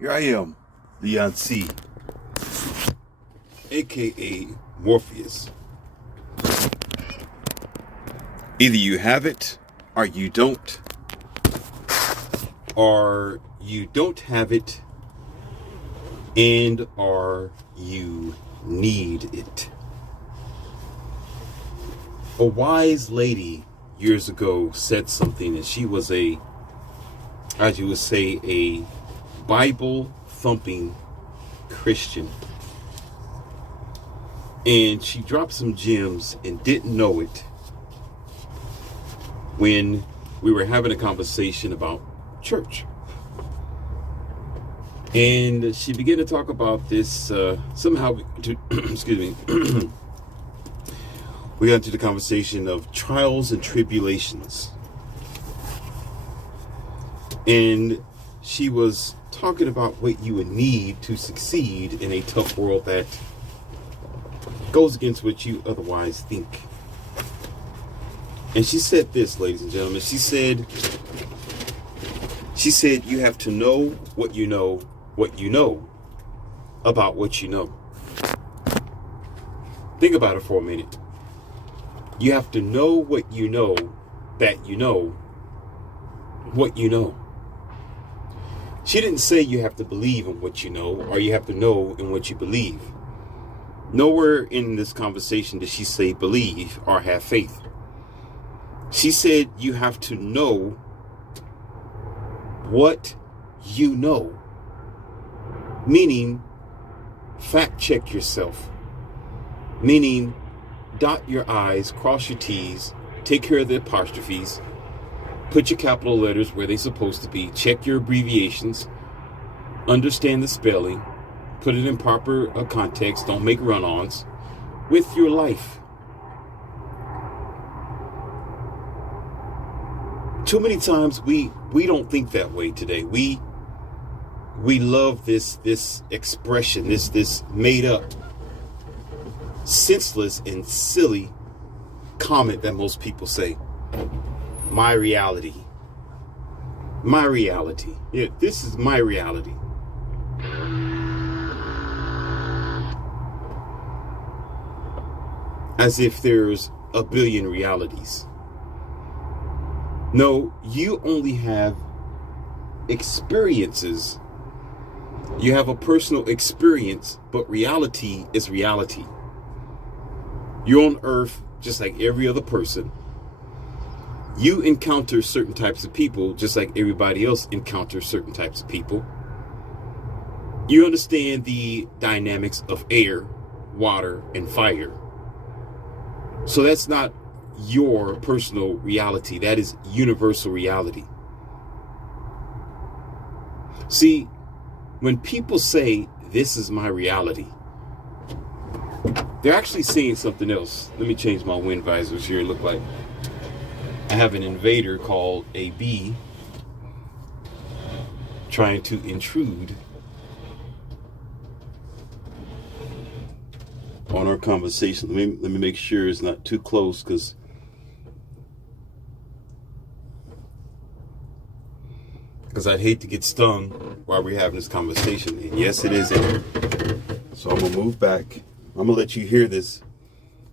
Here I am, Leon C, aka Morpheus. Either you have it, or you don't. Or you don't have it, and or you need it. A wise lady years ago said something, and she was as you would say, a Bible thumping Christian. And she dropped some gems and didn't know it when we were having a conversation about church. And she began to talk about this excuse me. We got into the conversation of trials and tribulations. And she was talking about what you would need to succeed in a tough world that goes against what you otherwise think. And she said this, ladies and gentlemen. She said, you have to know what you know about what you know. Think about it for a minute. You have to know what you know that you know what you know. She didn't say you have to believe in what you know, or you have to know in what you believe. Nowhere in this conversation did she say believe or have faith. She said you have to know what you know. Meaning, fact check yourself. Meaning, dot your I's, cross your T's, take care of the apostrophes, put your capital letters where they're supposed to be, check your abbreviations, understand the spelling, put it in proper context, don't make run-ons with your life. Too many times we don't think that way today. We love this expression, this made up, senseless and silly comment that most people say. My reality. My reality. Yeah, this is my reality. As if there's a billion realities. No, you only have experiences. You have a personal experience, but reality is reality. You're on earth just like every other person. You encounter certain types of people just like everybody else encounters certain types of people. You understand the dynamics of air, water, and fire. So that's not your personal reality. That is universal reality. See, when people say, this is my reality, they're actually saying something else. Let me change my wind visors here. It look like I have an invader called a bee trying to intrude on our conversation. Let me make sure it's not too close, because I'd hate to get stung while we're having this conversation. And yes, it is in here. So I'm gonna move back. I'm gonna let you hear this.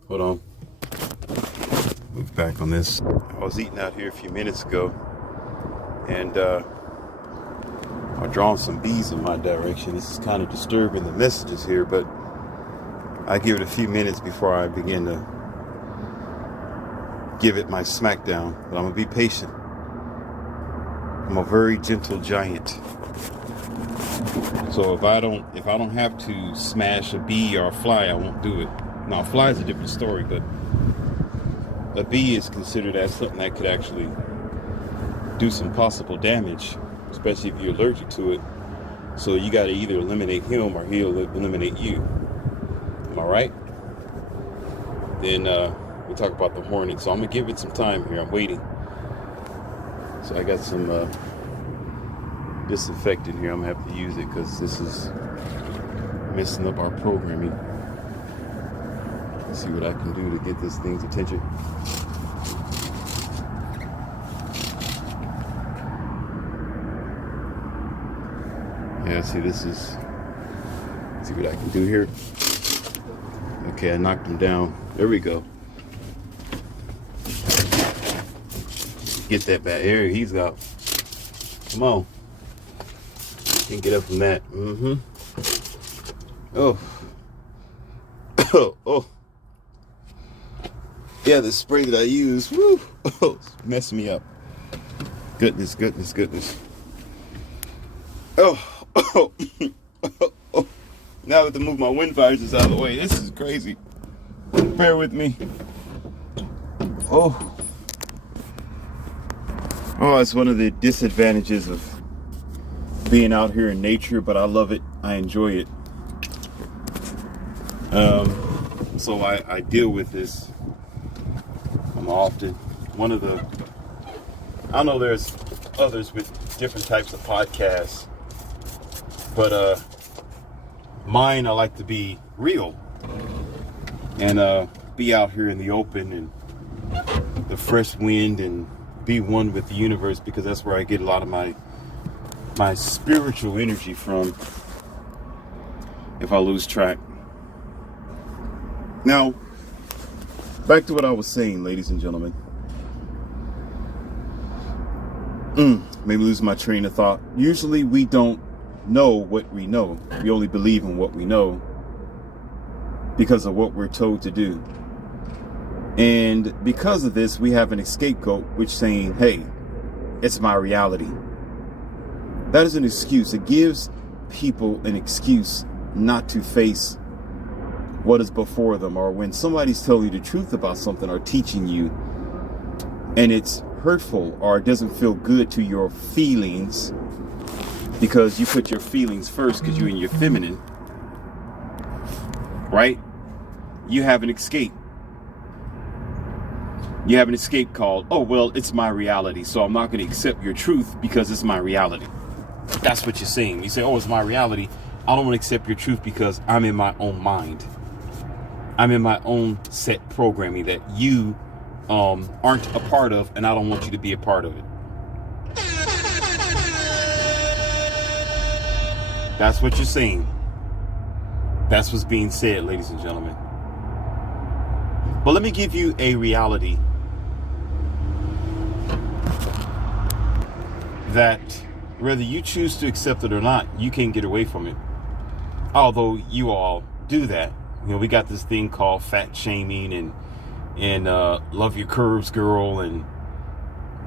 Hold on. Move back on this. I was eating out here a few minutes ago, and I'm drawing some bees in my direction. This is kind of disturbing the messages here, but I give it a few minutes before I begin to give it my smackdown. But I'm gonna be patient. I'm a very gentle giant. So if I don't have to smash a bee or a fly, I won't do it. Now, a fly is a different story, but a bee is considered as something that could actually do some possible damage, especially if you're allergic to it. So you got to either eliminate him or he'll eliminate you. Am I right? Then we'll talk about the hornet. So I'm gonna give it some time here. I'm waiting. So I got some disinfectant here. I'm gonna have to use it because this is messing up our programming. Let's see what I can do to get this thing's attention. Yeah, see, let's see what I can do here. Okay, I knocked him down. There we go. Get that back. There he's out. Come on. Can't get up from that. Oh. Oh. Yeah, the spray that I use, woo, oh, it's messing me up. Goodness. Oh. Now I have to move my wind visors out of the way. This is crazy. Bear with me. Oh, it's one of the disadvantages of being out here in nature, but I love it. I enjoy it. So I deal with this often. I know there's others with different types of podcasts, but mine, I like to be real and be out here in the open and the fresh wind and be one with the universe, because that's where I get a lot of my spiritual energy from if I lose track. Now, back to what I was saying, ladies and gentlemen. Maybe lose my train of thought. Usually we don't know what we know. We only believe in what we know because of what we're told to do. And because of this, we have an scapegoat which saying, hey, it's my reality. That is an excuse. It gives people an excuse not to face what is before them, or when somebody's telling you the truth about something or teaching you and it's hurtful or it doesn't feel good to your feelings because you put your feelings first because you're in your feminine, right? You have an escape. You have an escape called, oh, well, it's my reality, so I'm not going to accept your truth because it's my reality. That's what you're saying. You say, oh, it's my reality. I don't want to accept your truth because I'm in my own mind. I'm in my own set programming that you aren't a part of, and I don't want you to be a part of it. That's what you're saying. That's what's being said, ladies and gentlemen. But let me give you a reality that whether you choose to accept it or not, you can't get away from it. Although you all do that. You know, we got this thing called fat shaming and love your curves, girl, and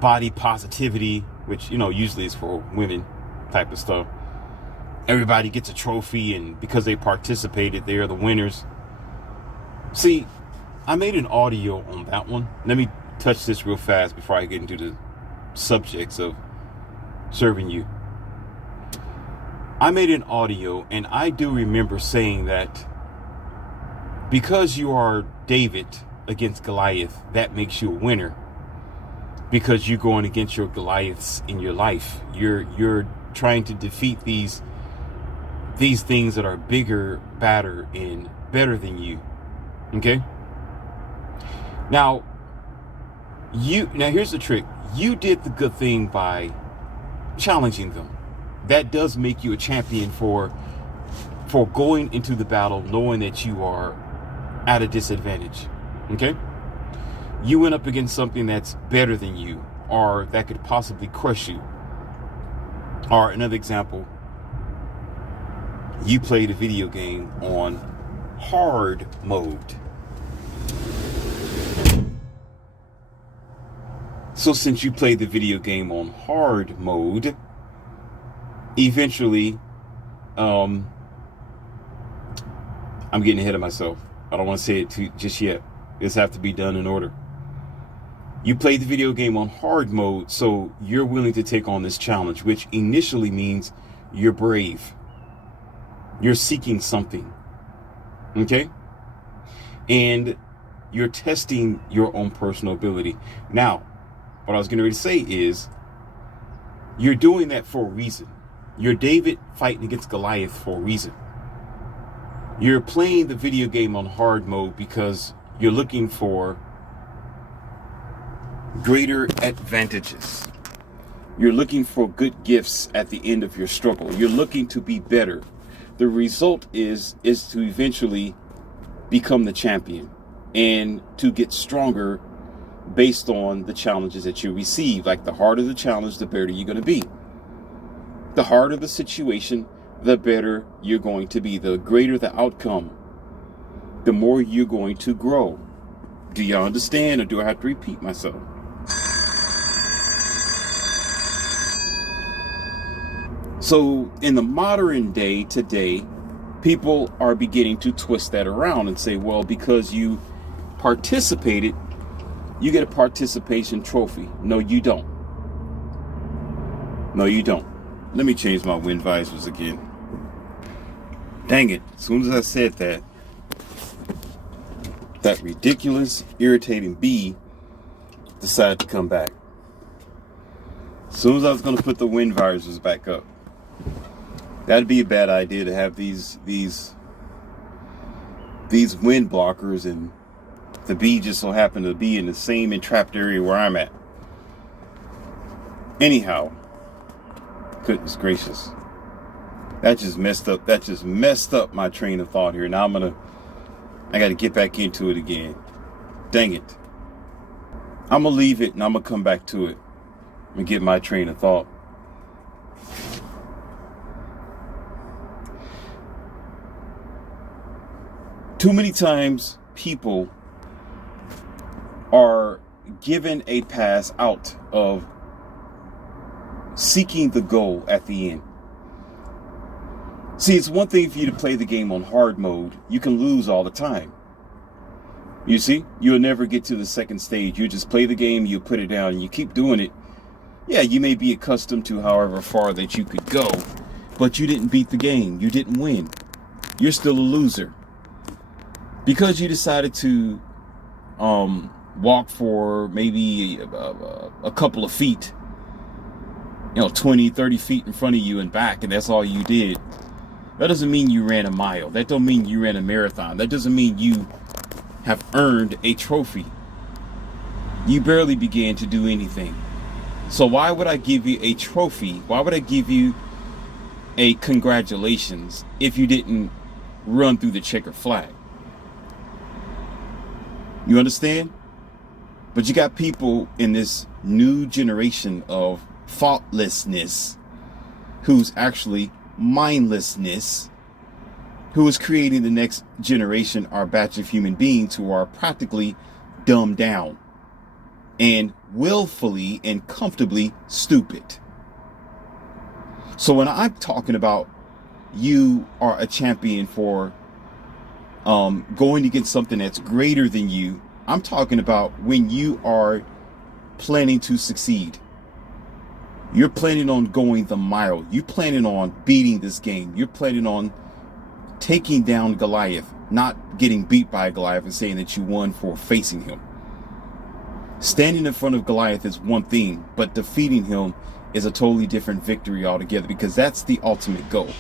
body positivity, which, you know, usually is for women type of stuff. Everybody gets a trophy, and because they participated, they are the winners. See, I made an audio on that one. Let me touch this real fast before I get into the subjects of serving you. I made an audio, and I do remember saying that because you are David against Goliath, that makes you a winner. Because you're going against your Goliaths in your life. You're trying to defeat these things that are bigger, badder, and better than you. Okay? Now here's the trick. You did the good thing by challenging them. That does make you a champion for going into the battle knowing that you are at a disadvantage. Okay? You went up against something that's better than you, or that could possibly crush you. Or another example, you played a video game on hard mode. So since you played the video game on hard mode, eventually, I'm getting ahead of myself. I don't want to say it just yet. This have to be done in order. You played the video game on hard mode, so you're willing to take on this challenge, which initially means you're brave. You're seeking something. Okay? And you're testing your own personal ability. Now, what I was getting ready to say is, you're doing that for a reason. You're David fighting against Goliath for a reason. You're playing the video game on hard mode because you're looking for greater advantages. You're looking for good gifts at the end of your struggle. You're looking to be better. The result is to eventually become the champion and to get stronger based on the challenges that you receive. Like, the harder the challenge, the better you're going to be. The harder the situation, the better you're going to be. The greater the outcome, the more you're going to grow. Do you understand, or do I have to repeat myself? So in the modern day today, people are beginning to twist that around and say, well, because you participated, you get a participation trophy. No, you don't. No, you don't. Let me change my wind visors again. Dang it. As soon as I said that, that ridiculous, irritating bee decided to come back. As soon as I was going to put the wind visors back up, that'd be a bad idea to have these wind blockers, and the bee just so happened to be in the same entrapped area where I'm at. Anyhow, goodness gracious, that just messed up my train of thought here. Now I got to get back into it again. Dang it. I'm gonna leave it and I'm gonna come back to it and get my train of thought. Too many times people are given a pass out of seeking the goal at the end. See, it's one thing for you to play the game on hard mode. You can lose all the time. You see, you'll never get to the second stage. You just play the game, you put it down, and you keep doing it. Yeah, you may be accustomed to however far that you could go, but you didn't beat the game. You didn't win. You're still a loser. Because you decided to walk for maybe a couple of feet, 20, 30 feet in front of you and back, and that's all you did. That doesn't mean you ran a mile. That don't mean you ran a marathon. That doesn't mean you have earned a trophy. You barely began to do anything. So why would I give you a trophy? Why would I give you a congratulations if you didn't run through the checkered flag? You understand? But you got people in this new generation of thoughtlessness who's actually mindlessness, who is creating the next generation, our batch of human beings who are practically dumbed down and willfully and comfortably stupid. So when I'm talking about you are a champion for going against something that's greater than you, I'm talking about when you are planning to succeed. You're planning on going the mile. You're planning on beating this game. You're planning on taking down Goliath, not getting beat by Goliath and saying that you won for facing him. Standing in front of Goliath is one thing, but defeating him is a totally different victory altogether, because that's the ultimate goal.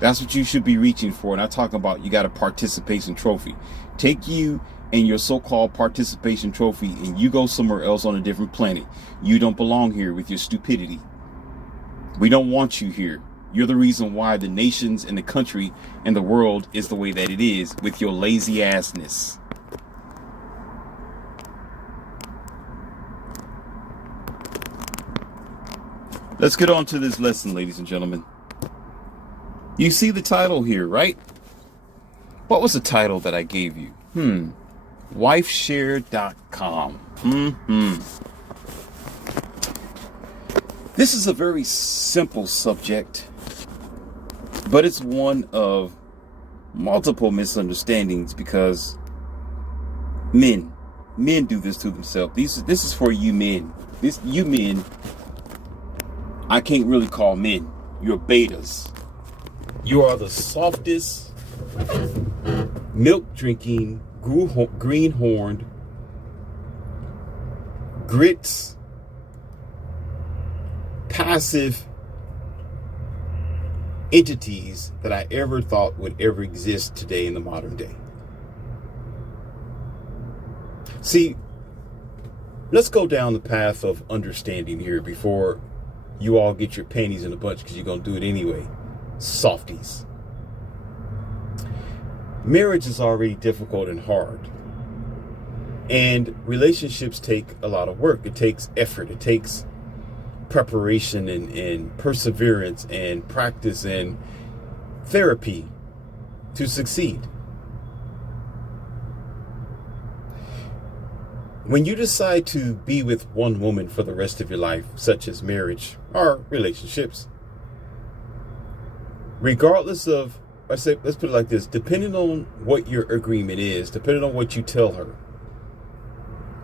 That's what you should be reaching for. And I'm talking about you got a participation trophy. Take you and your so-called participation trophy and you go somewhere else on a different planet. You don't belong here with your stupidity. We don't want you here. You're the reason why the nations and the country and the world is the way that it is, with your lazy assness. Let's get on to this lesson, ladies and gentlemen. You see the title here, right? What was the title that I gave you? Wifeshare.com. This is a very simple subject, but it's one of multiple misunderstandings, because men do this to themselves. This is for you men. You men, I can't really call men. You're betas. You are the softest, milk-drinking, greenhorned, grits, passive entities that I ever thought would ever exist today in the modern day. See, let's go down the path of understanding here before you all get your panties in a bunch because you're going to do it anyway. Softies. Marriage is already difficult and hard. And relationships take a lot of work. It takes effort. It takes preparation and perseverance and practice and therapy to succeed. When you decide to be with one woman for the rest of your life, such as marriage or relationships, regardless of, let's put it like this, depending on what your agreement is, depending on what you tell her,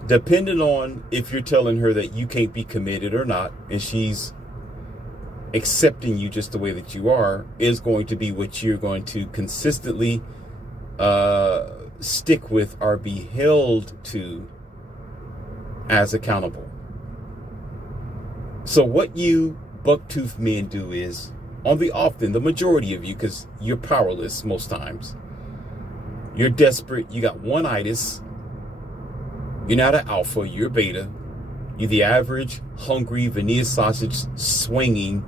depending on if you're telling her that you can't be committed or not, and she's accepting you just the way that you are, is going to be what you're going to consistently stick with or be held to as accountable. So what you buck-toothed men do is, on the often, the majority of you, because you're powerless most times, you're desperate, you got one-itis, you're not an alpha, you're a beta, you're the average, hungry, vanilla sausage swinging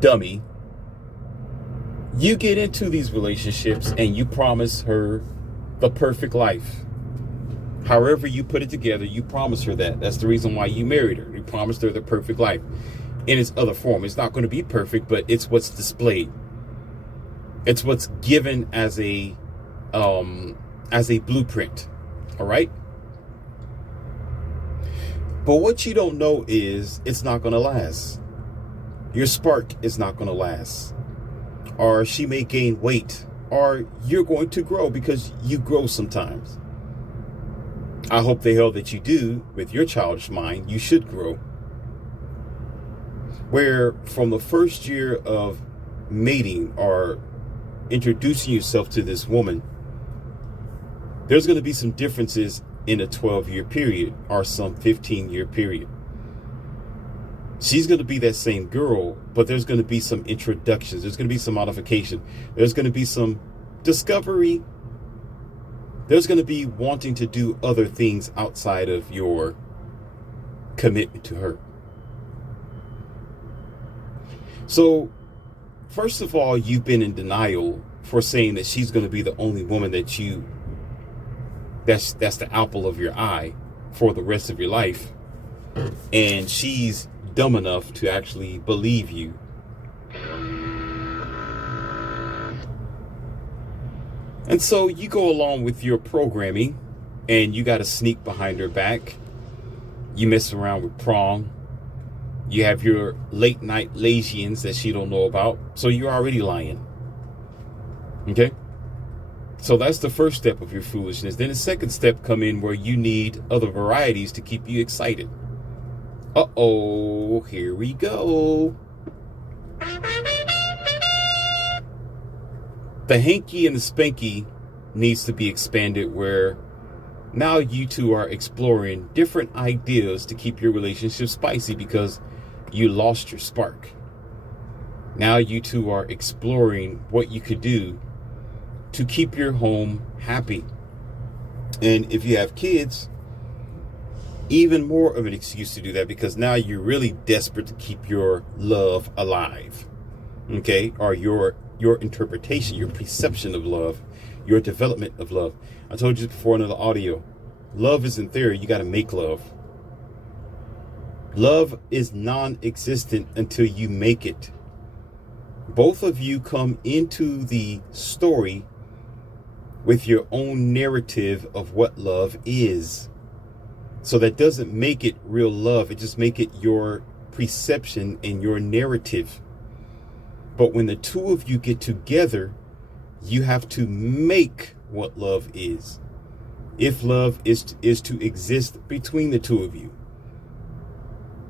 dummy. You get into these relationships and you promise her the perfect life. However you put it together, you promise her that. That's the reason why you married her. You promised her the perfect life in its other form. It's not going to be perfect, but it's what's displayed. It's what's given as a blueprint. All right. But what you don't know is it's not going to last. Your spark is not going to last. Or she may gain weight. Or you're going to grow, because you grow sometimes. I hope the hell that you do. With your childish mind, you should grow. Where from the first year of mating or introducing yourself to this woman, there's going to be some differences in a 12-year period or some 15-year period. She's going to be that same girl, but there's going to be some introductions. There's going to be some modification. There's going to be some discovery. There's going to be wanting to do other things outside of your commitment to her. So, first of all, you've been in denial for saying that she's going to be the only woman that that's the apple of your eye for the rest of your life. And she's dumb enough to actually believe you. And so you go along with your programming and you got to sneak behind her back. You mess around with prom. You have your late night Lasians that she don't know about. So you're already lying. Okay? So that's the first step of your foolishness. Then the second step come in where you need other varieties to keep you excited. Uh-oh, here we go. The hanky and the spanky needs to be expanded, where now you two are exploring different ideas to keep your relationship spicy because you lost your spark. Now you two are exploring what you could do to keep your home happy. And if you have kids, even more of an excuse to do that, because now you're really desperate to keep your love alive. Okay? Or your interpretation, your perception of love, your development of love. I told you before in another audio, love isn't there. You got to make love. Love is non-existent until you make it. Both of you come into the story with your own narrative of what love is. So that doesn't make it real love. It just make it your perception and your narrative. But when the two of you get together, you have to make what love is. If love is to exist between the two of you.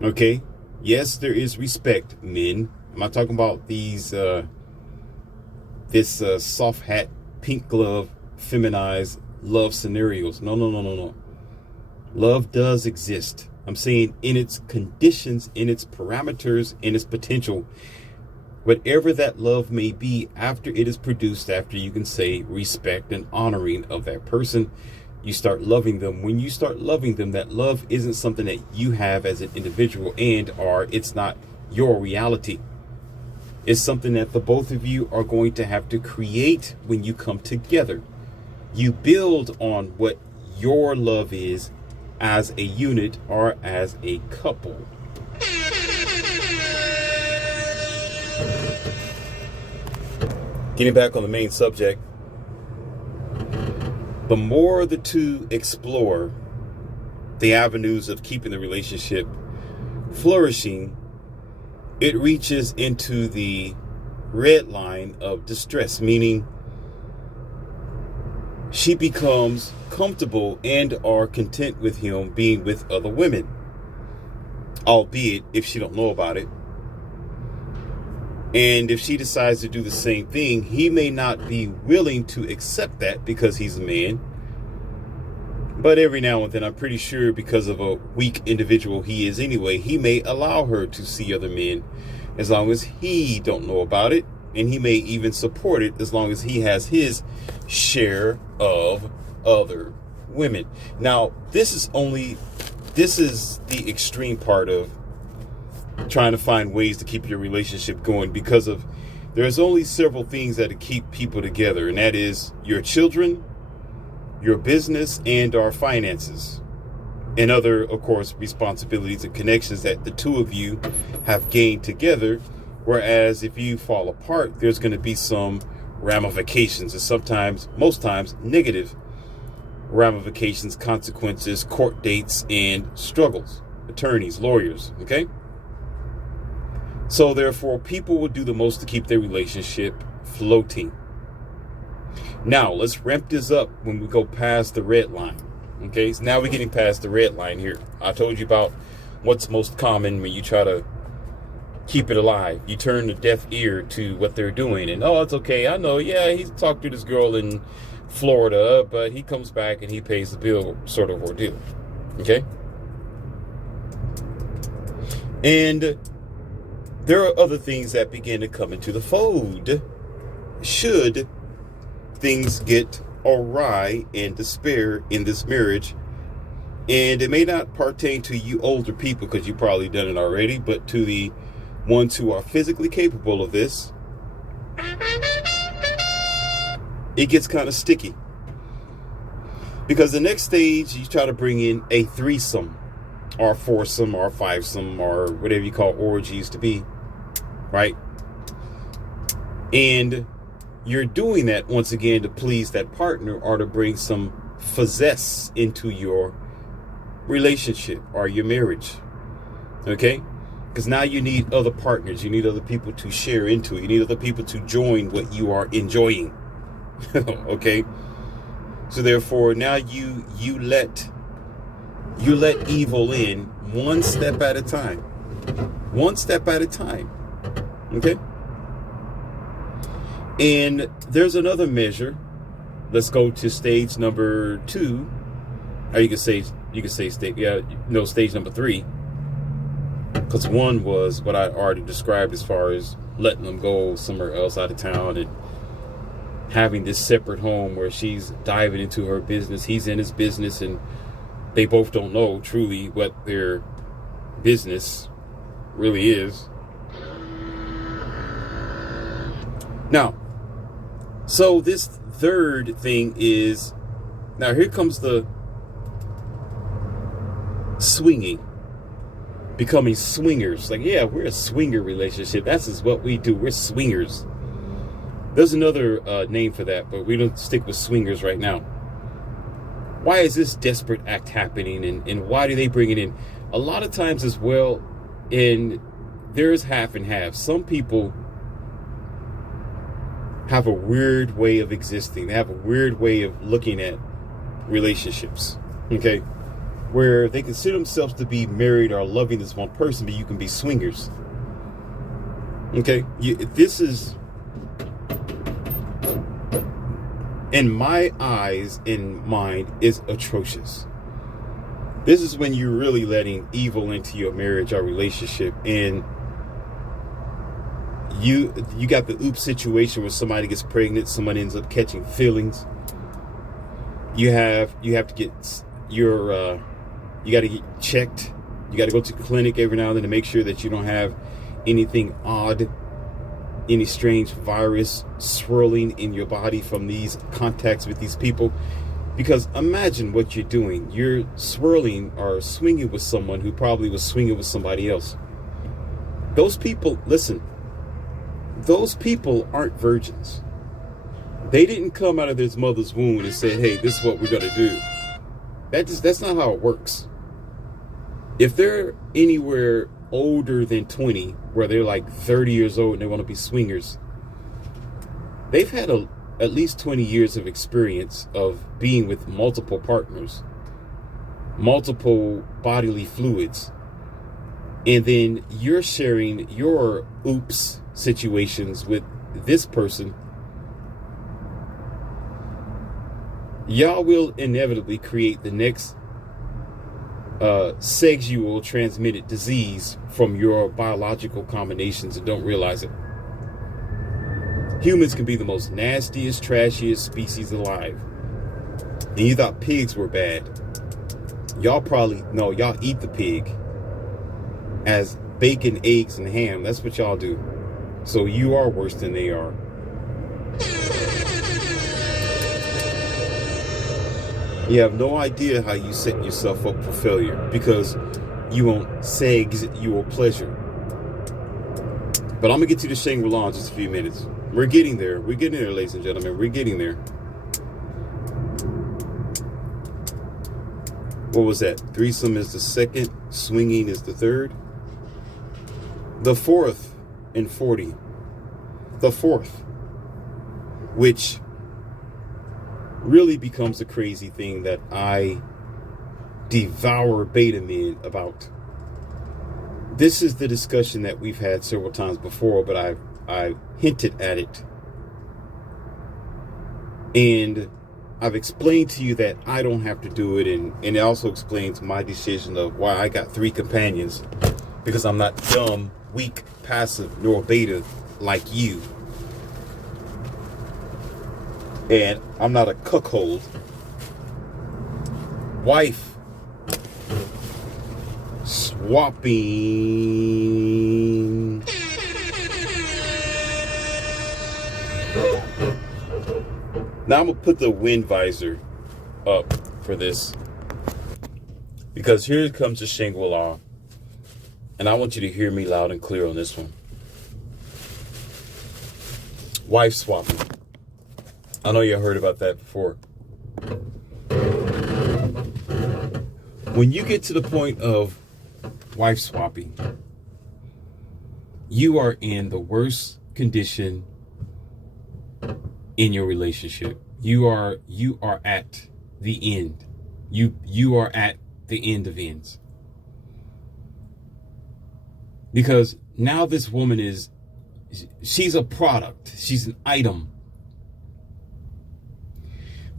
Okay? Yes, there is respect, men. I'm not talking about these this soft hat, pink glove, feminized love scenarios. No. Love does exist. I'm saying in its conditions, in its parameters, in its potential. Whatever that love may be, after it is produced, after you can say respect and honoring of that person, you start loving them. When you start loving them, that love isn't something that you have as an individual, or it's not your reality. It's something that the both of you are going to have to create when you come together. You build on what your love is as a unit or as a couple. Getting back on the main subject, the more the two explore the avenues of keeping the relationship flourishing, it reaches into the red line of distress, meaning she becomes comfortable and or content with him being with other women, albeit if she don't know about it. And if she decides to do the same thing, he may not be willing to accept that because he's a man. But every now and then, I'm pretty sure because of a weak individual he is anyway, he may allow her to see other men as long as he don't know about it. And he may even support it as long as he has his share of other women. Now, this is the extreme part of trying to find ways to keep your relationship going, because of there's only several things that keep people together, and that is your children, your business, and our finances, and other, of course, responsibilities and connections that the two of you have gained together. Whereas if you fall apart, there's going to be some ramifications, and sometimes, most times, negative ramifications, consequences, court dates, and struggles, attorneys, lawyers, okay? So therefore, people will do the most to keep their relationship floating. Now, let's ramp this up when we go past the red line. Okay, so now we're getting past the red line here. I told you about what's most common when you try to keep it alive. You turn a deaf ear to what they're doing. And, oh, it's okay. I know, yeah, he's talked to this girl in Florida, but he comes back and he pays the bill, sort of ordeal. Okay? And there are other things that begin to come into the fold should things get awry and despair in this marriage. And it may not pertain to you older people because you've probably done it already, but to the ones who are physically capable of this, it gets kind of sticky. Because the next stage, you try to bring in a threesome or foursome or fivesome or whatever you call orgies to be, right? And you're doing that once again to please that partner or to bring some pizzazz into your relationship or your marriage, okay? Because now you need other partners. You need other people to share into it. You need other people to join what you are enjoying. Okay? So therefore, now you let evil in one step at a time. One step at a time. Okay? And there's another measure. Let's go to stage number 2. Or you could say stage number 3. Because 1 was what I already described as far as letting them go somewhere else out of town and having this separate home where she's diving into her business, he's in his business, and they both don't know truly what their business really is. Now, so this third thing is, now here comes the swinging. Becoming swingers. Like, yeah, we're a swinger relationship. That's just what we do. We're swingers. There's another name for that, but we don't stick with swingers right now. Why is this desperate act happening, and why do they bring it in? A lot of times as well, and there's half and half. Some people have a weird way of existing. They have a weird way of looking at relationships. Okay? Where they consider themselves to be married or loving this one person, but you can be swingers. Okay? This is, in my eyes and mind, is atrocious. This is when you're really letting evil into your marriage or relationship, and you got the oops situation where somebody gets pregnant, somebody ends up catching feelings. You have to get your you got to get checked. You got to go to the clinic every now and then to make sure that you don't have anything odd, any strange virus swirling in your body from these contacts with these people. Because imagine what you're doing. You're swirling or swinging with someone who probably was swinging with somebody else. Those people, listen, those people aren't virgins. They didn't come out of their mother's womb and say, hey, this is what we're going to do. That's not how it works. If they're anywhere older than 20, where they're like 30 years old and they want to be swingers, they've had at least 20 years of experience of being with multiple partners, multiple bodily fluids. And then you're sharing your oops situations with this person. Y'all will inevitably create the next sexual transmitted disease from your biological combinations and don't realize it. Humans can be the most nastiest, trashiest species alive. And you thought pigs were bad. Y'all eat the pig as bacon, eggs, and ham. That's what y'all do. So you are worse than they are. You have no idea how you set yourself up for failure because you want sexual pleasure. But I'm going to get to the Shangri-La in just a few minutes. We're getting there. We're getting there, ladies and gentlemen. We're getting there. What was that? Threesome is the second. Swinging is the third. The fourth in 40. The fourth. Which really becomes a crazy thing that I devour beta men about. This is the discussion that we've had several times before, but I've hinted at it. And I've explained to you that I don't have to do it, and it also explains my decision of why I got 3 companions, because I'm not dumb, weak, passive, nor beta like you. And I'm not a cuckold. Wife swapping. Now I'm going to put the wind visor up for this, because here comes the Shangri-La, and I want you to hear me loud and clear on this one. Wife swapping. I know you heard about that before. When you get to the point of wife swapping, you are in the worst condition in your relationship. You are at the end. You are at the end of ends. Because now this woman she's a product. She's an item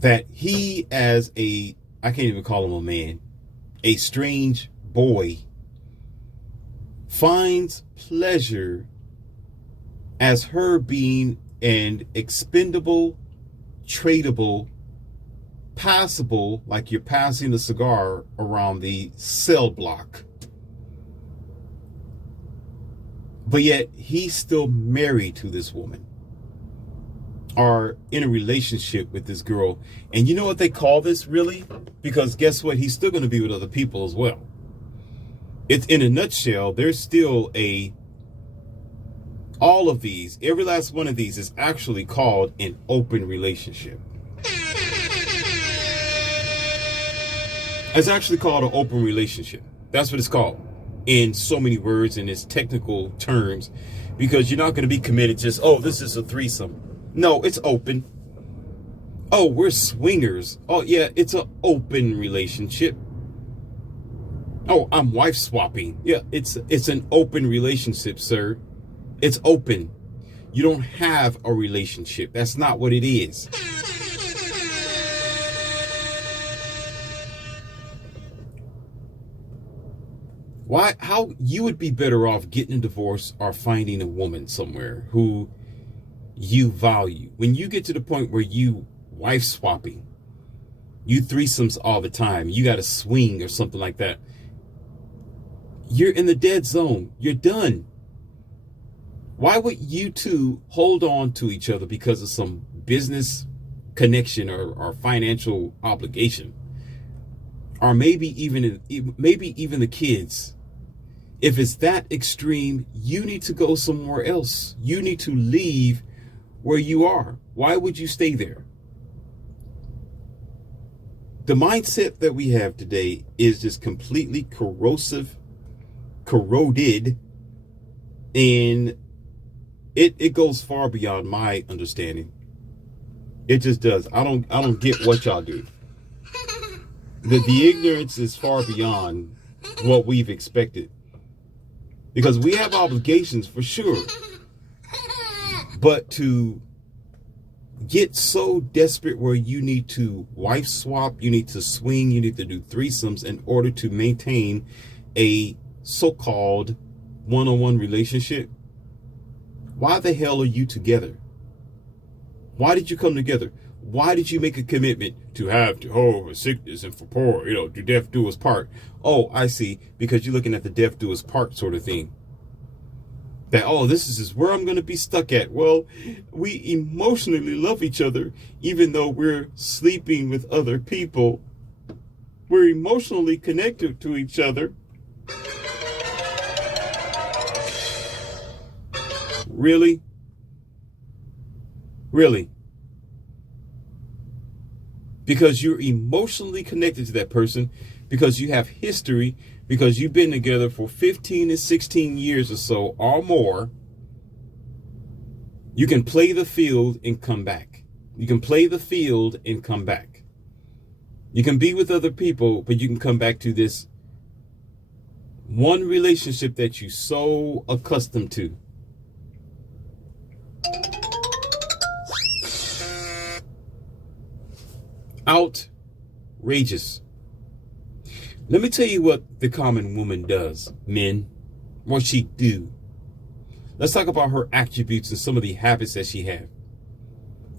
that he, as I can't even call him a man, a strange boy, finds pleasure as her being an expendable, tradable, passable, like you're passing a cigar around the cell block. But yet he's still married to this woman, are in a relationship with this girl. And you know what they call this, really? Because guess what? He's still going to be with other people as well. It's, in a nutshell, there's still all of these, every last one of these is actually called an open relationship. It's actually called an open relationship. That's what it's called in so many words and its technical terms, because you're not going to be committed just, oh, this is a threesome. No, it's open. Oh, we're swingers. Oh, yeah, it's an open relationship. Oh, I'm wife swapping. Yeah, it's an open relationship, sir. It's open. You don't have a relationship. That's not what it is. How you would be better off getting a divorce or finding a woman somewhere who you value. When you get to the point where you wife swapping, you threesomes all the time, you got to swing or something like that, you're in the dead zone. You're done. Why would you two hold on to each other because of some business connection or financial obligation? Or maybe even the kids. If it's that extreme, you need to go somewhere else. You need to leave where you are. Why would you stay there? The mindset that we have today is just completely corrosive, corroded, and it goes far beyond my understanding. It just does. I don't get what y'all do. The ignorance is far beyond what we've expected. Because we have obligations for sure. But to get so desperate where you need to wife swap, you need to swing, you need to do threesomes in order to maintain a so-called one-on-one relationship. Why the hell are you together? Why did you come together? Why did you make a commitment to have Jehovah sickness and for poor, do death do us part? Oh, I see. Because you're looking at the death do us part sort of thing. That, this is where I'm going to be stuck at. Well, we emotionally love each other, even though we're sleeping with other people. We're emotionally connected to each other. Really? Really? Because you're emotionally connected to that person, because you have history, because you've been together for 15 and 16 years or so or more. You can play the field and come back. You can play the field and come back. You can be with other people, but you can come back to this one relationship that you're so accustomed to. Outrageous. Let me tell you what the common woman does, men. What she do. Let's talk about her attributes and some of the habits that she has.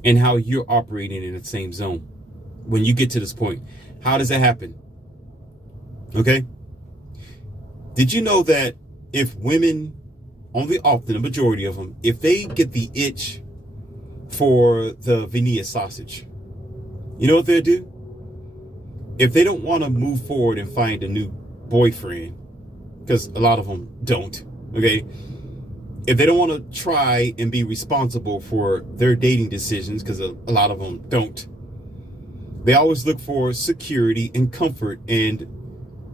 And how you're operating in the same zone. When you get to this point. How does that happen? Okay? Did you know that if women, only often, the majority of them, if they get the itch for the Vienna sausage, you know what they'll do? If they don't want to move forward and find a new boyfriend, because a lot of them don't, okay? If they don't want to try and be responsible for their dating decisions, because a lot of them don't, they always look for security and comfort, and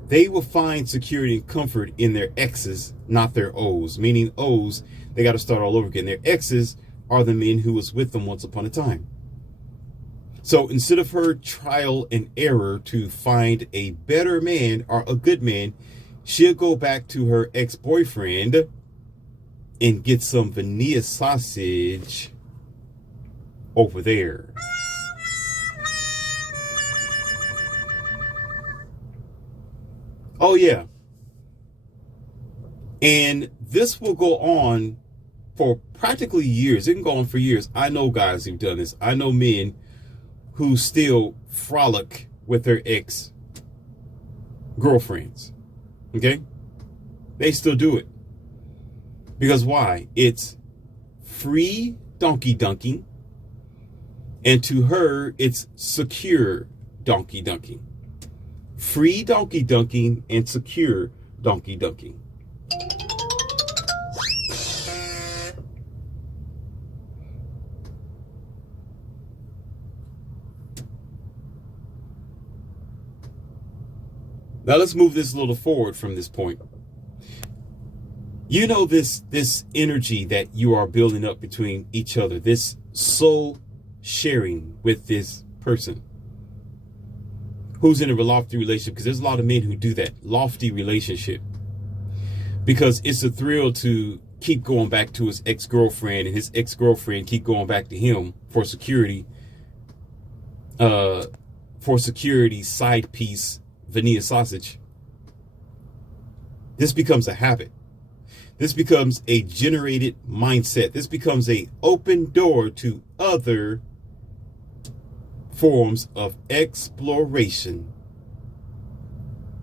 they will find security and comfort in their exes, not their O's. Meaning O's, they got to start all over again. Their exes are the men who was with them once upon a time. So instead of her trial and error to find a better man or a good man, she'll go back to her ex-boyfriend and get some Vienna sausage over there. Oh, yeah. And this will go on for practically years. It can go on for years. I know guys who've done this. I know men who still frolic with their ex-girlfriends. Okay? They still do it. Because why? It's free donkey dunking. And to her, it's secure donkey dunking. Free donkey dunking and secure donkey dunking. Now let's move this a little forward from this point. You know, this energy that you are building up between each other, this soul sharing with this person who's in a lofty relationship, because there's a lot of men who do that, lofty relationship, because it's a thrill to keep going back to his ex-girlfriend and his ex-girlfriend keep going back to him for security, side piece, Vienna sausage. This becomes a habit. This becomes a generated mindset. This becomes a open door to other forms of exploration,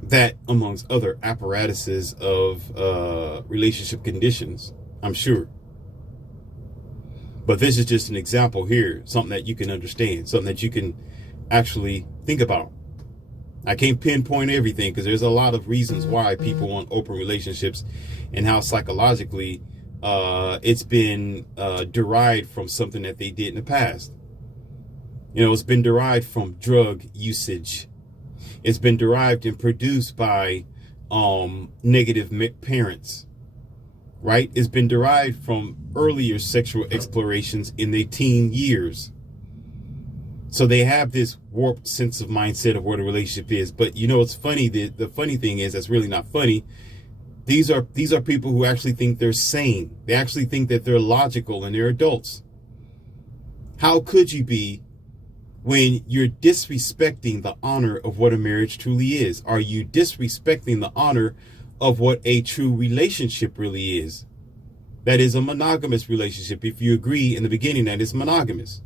that amongst other apparatuses of relationship conditions, I'm sure. But this is just an example here, something that you can understand, something that you can actually think about. I can't pinpoint everything because there's a lot of reasons why people want open relationships and how psychologically it's been derived from something that they did in the past. You know, it's been derived from drug usage. It's been derived and produced by negative parents, right? It's been derived from earlier sexual explorations in their teen years. So they have this warped sense of mindset of what a relationship is. But you know, it's funny. The funny thing is, that's really not funny. These are people who actually think they're sane. They actually think that they're logical and they're adults. How could you be when you're disrespecting the honor of what a marriage truly is? Are you disrespecting the honor of what a true relationship really is? That is a monogamous relationship, if you agree in the beginning that it's monogamous.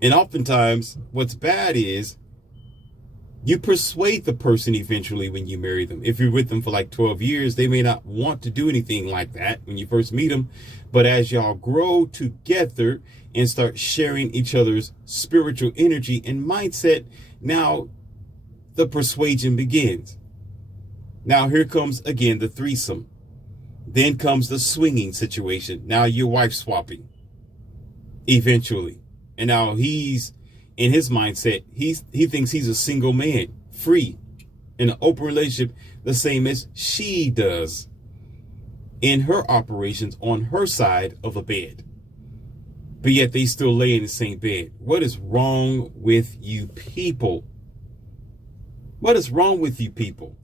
And oftentimes, what's bad is you persuade the person eventually when you marry them. If you're with them for like 12 years, they may not want to do anything like that when you first meet them. But as y'all grow together and start sharing each other's spiritual energy and mindset, now the persuasion begins. Now here comes again the threesome. Then comes the swinging situation. Now you're wife swapping eventually. And now he's in his mindset. He thinks he's a single man, free, in an open relationship, the same as she does in her operations on her side of the bed. But yet they still lay in the same bed. What is wrong with you people? What is wrong with you people?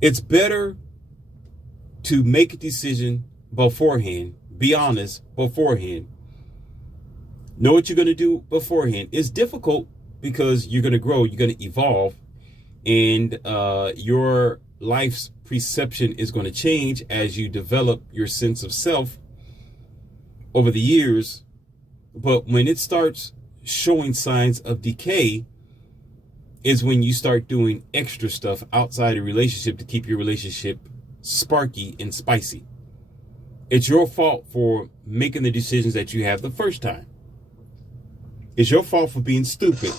It's better to make a decision beforehand, be honest beforehand. Know what you're going to do beforehand. It's difficult because you're going to grow, you're going to evolve, and your life's perception is going to change as you develop your sense of self over the years. But when it starts showing signs of decay is when you start doing extra stuff outside a relationship to keep your relationship sparky and spicy. It's your fault for making the decisions that you have the first time. It's your fault for being stupid.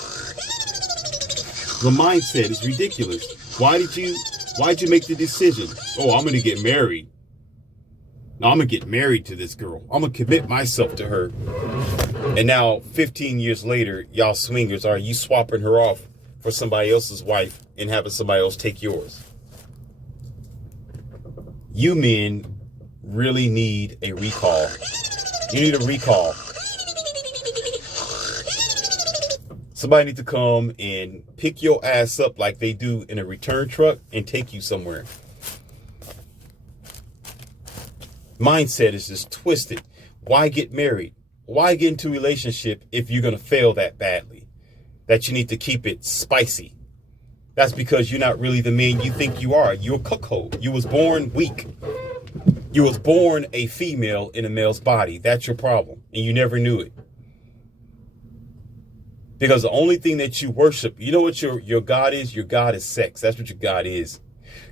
The mindset is ridiculous. Why'd you make the decision? Oh, I'm going to get married. No, I'm going to get married to this girl. I'm going to commit myself to her. And now 15 years later, y'all swingers, are you swapping her off for somebody else's wife and having somebody else take yours? You men really need a recall. You need a recall. Somebody needs to come and pick your ass up like they do in a return truck and take you somewhere. Mindset is just twisted. Why get married? Why get into a relationship if you're going to fail that badly? That you need to keep it spicy. That's because you're not really the man you think you are. You're a cuckold. You was born weak. You was born a female in a male's body. That's your problem. And you never knew it. Because the only thing that you worship, you know what your God is? Your God is sex. That's what your God is.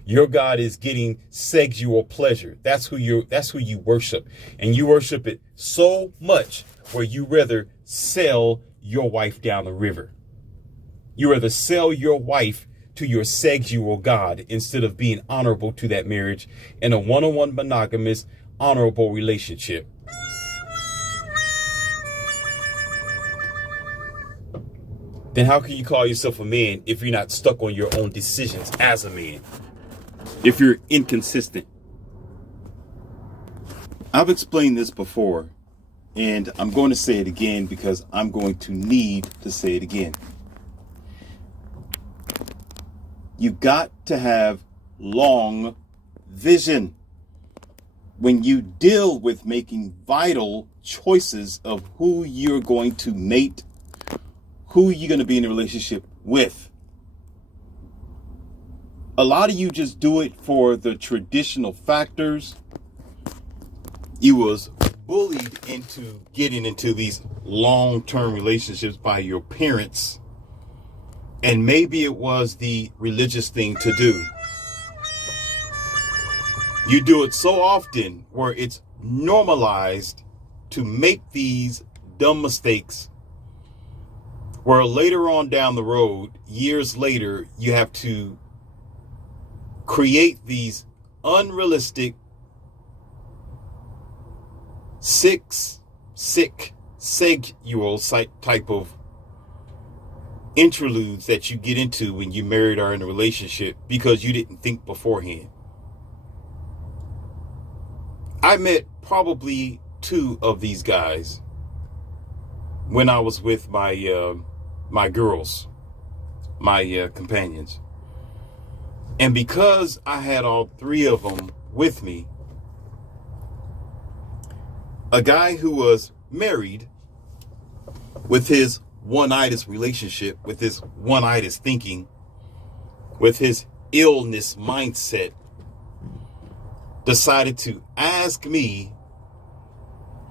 Your God is getting sexual pleasure. That's who you worship. And you worship it so much where you rather sell your wife down the river. You rather sell your wife to your sexual God instead of being honorable to that marriage in a one-on-one monogamous, honorable relationship. Then how can you call yourself a man if you're not stuck on your own decisions as a man? If you're inconsistent? I've explained this before, and I'm going to say it again because I'm going to need to say it again. You got to have long vision when you deal with making vital choices of who you're going to mate, who you're going to be in a relationship with. A lot of you just do it for the traditional factors. You was bullied into getting into these long-term relationships by your parents. And maybe it was the religious thing to do. You do it so often where it's normalized to make these dumb mistakes, where later on down the road, years later, you have to create these unrealistic, sexual type of interludes that you get into when you married or in a relationship because you didn't think beforehand. I met probably 2 of these guys when I was with my my girls, my companions. And because I had all 3 of them with me, a guy who was married with his one-itis relationship, with his one-itis thinking, with his illness mindset, decided to ask me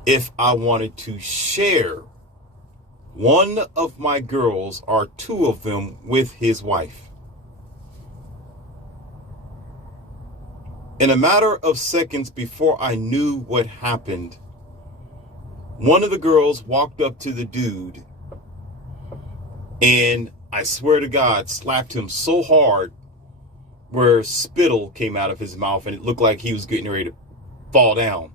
if I wanted to share one of my girls or 2 of them with his wife. In a matter of seconds before I knew what happened, one of the girls walked up to the dude and, I swear to God, slapped him so hard where spittle came out of his mouth and it looked like he was getting ready to fall down.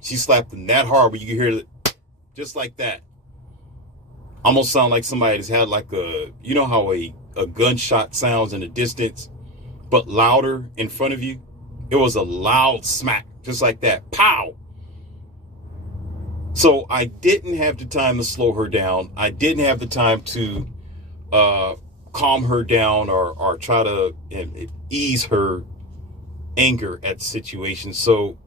She slapped him that hard where you could hear it just like that. Almost sound like somebody has had like you know how a gunshot sounds in the distance, but louder in front of you? It was a loud smack, just like that. Pow! So I didn't have the time to slow her down. I didn't have the time to calm her down or try to ease her anger at the situation. So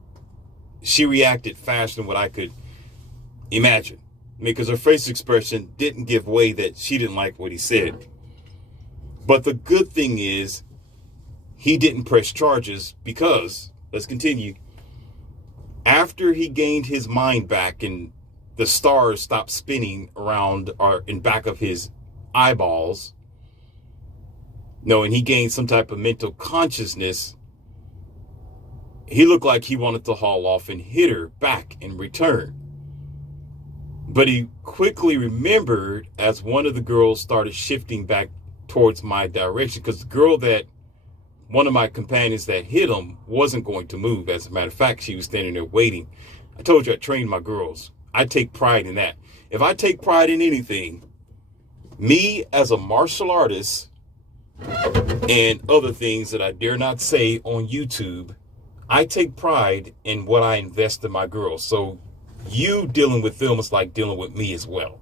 she reacted faster than what I could imagine, because her face expression didn't give way that she didn't like what he said. But the good thing is he didn't press charges because, let's continue, after he gained his mind back and the stars stopped spinning around or in back of his eyeballs, no, and he gained some type of mental consciousness, he looked like he wanted to haul off and hit her back in return. But he quickly remembered as one of the girls started shifting back towards my direction, because the girl that, one of my companions that hit him, wasn't going to move. As a matter of fact, she was standing there waiting. I told you I trained my girls. I take pride in that. If I take pride in anything, me as a martial artist and other things that I dare not say on YouTube, I take pride in what I invest in my girls. So you dealing with them is like dealing with me as well.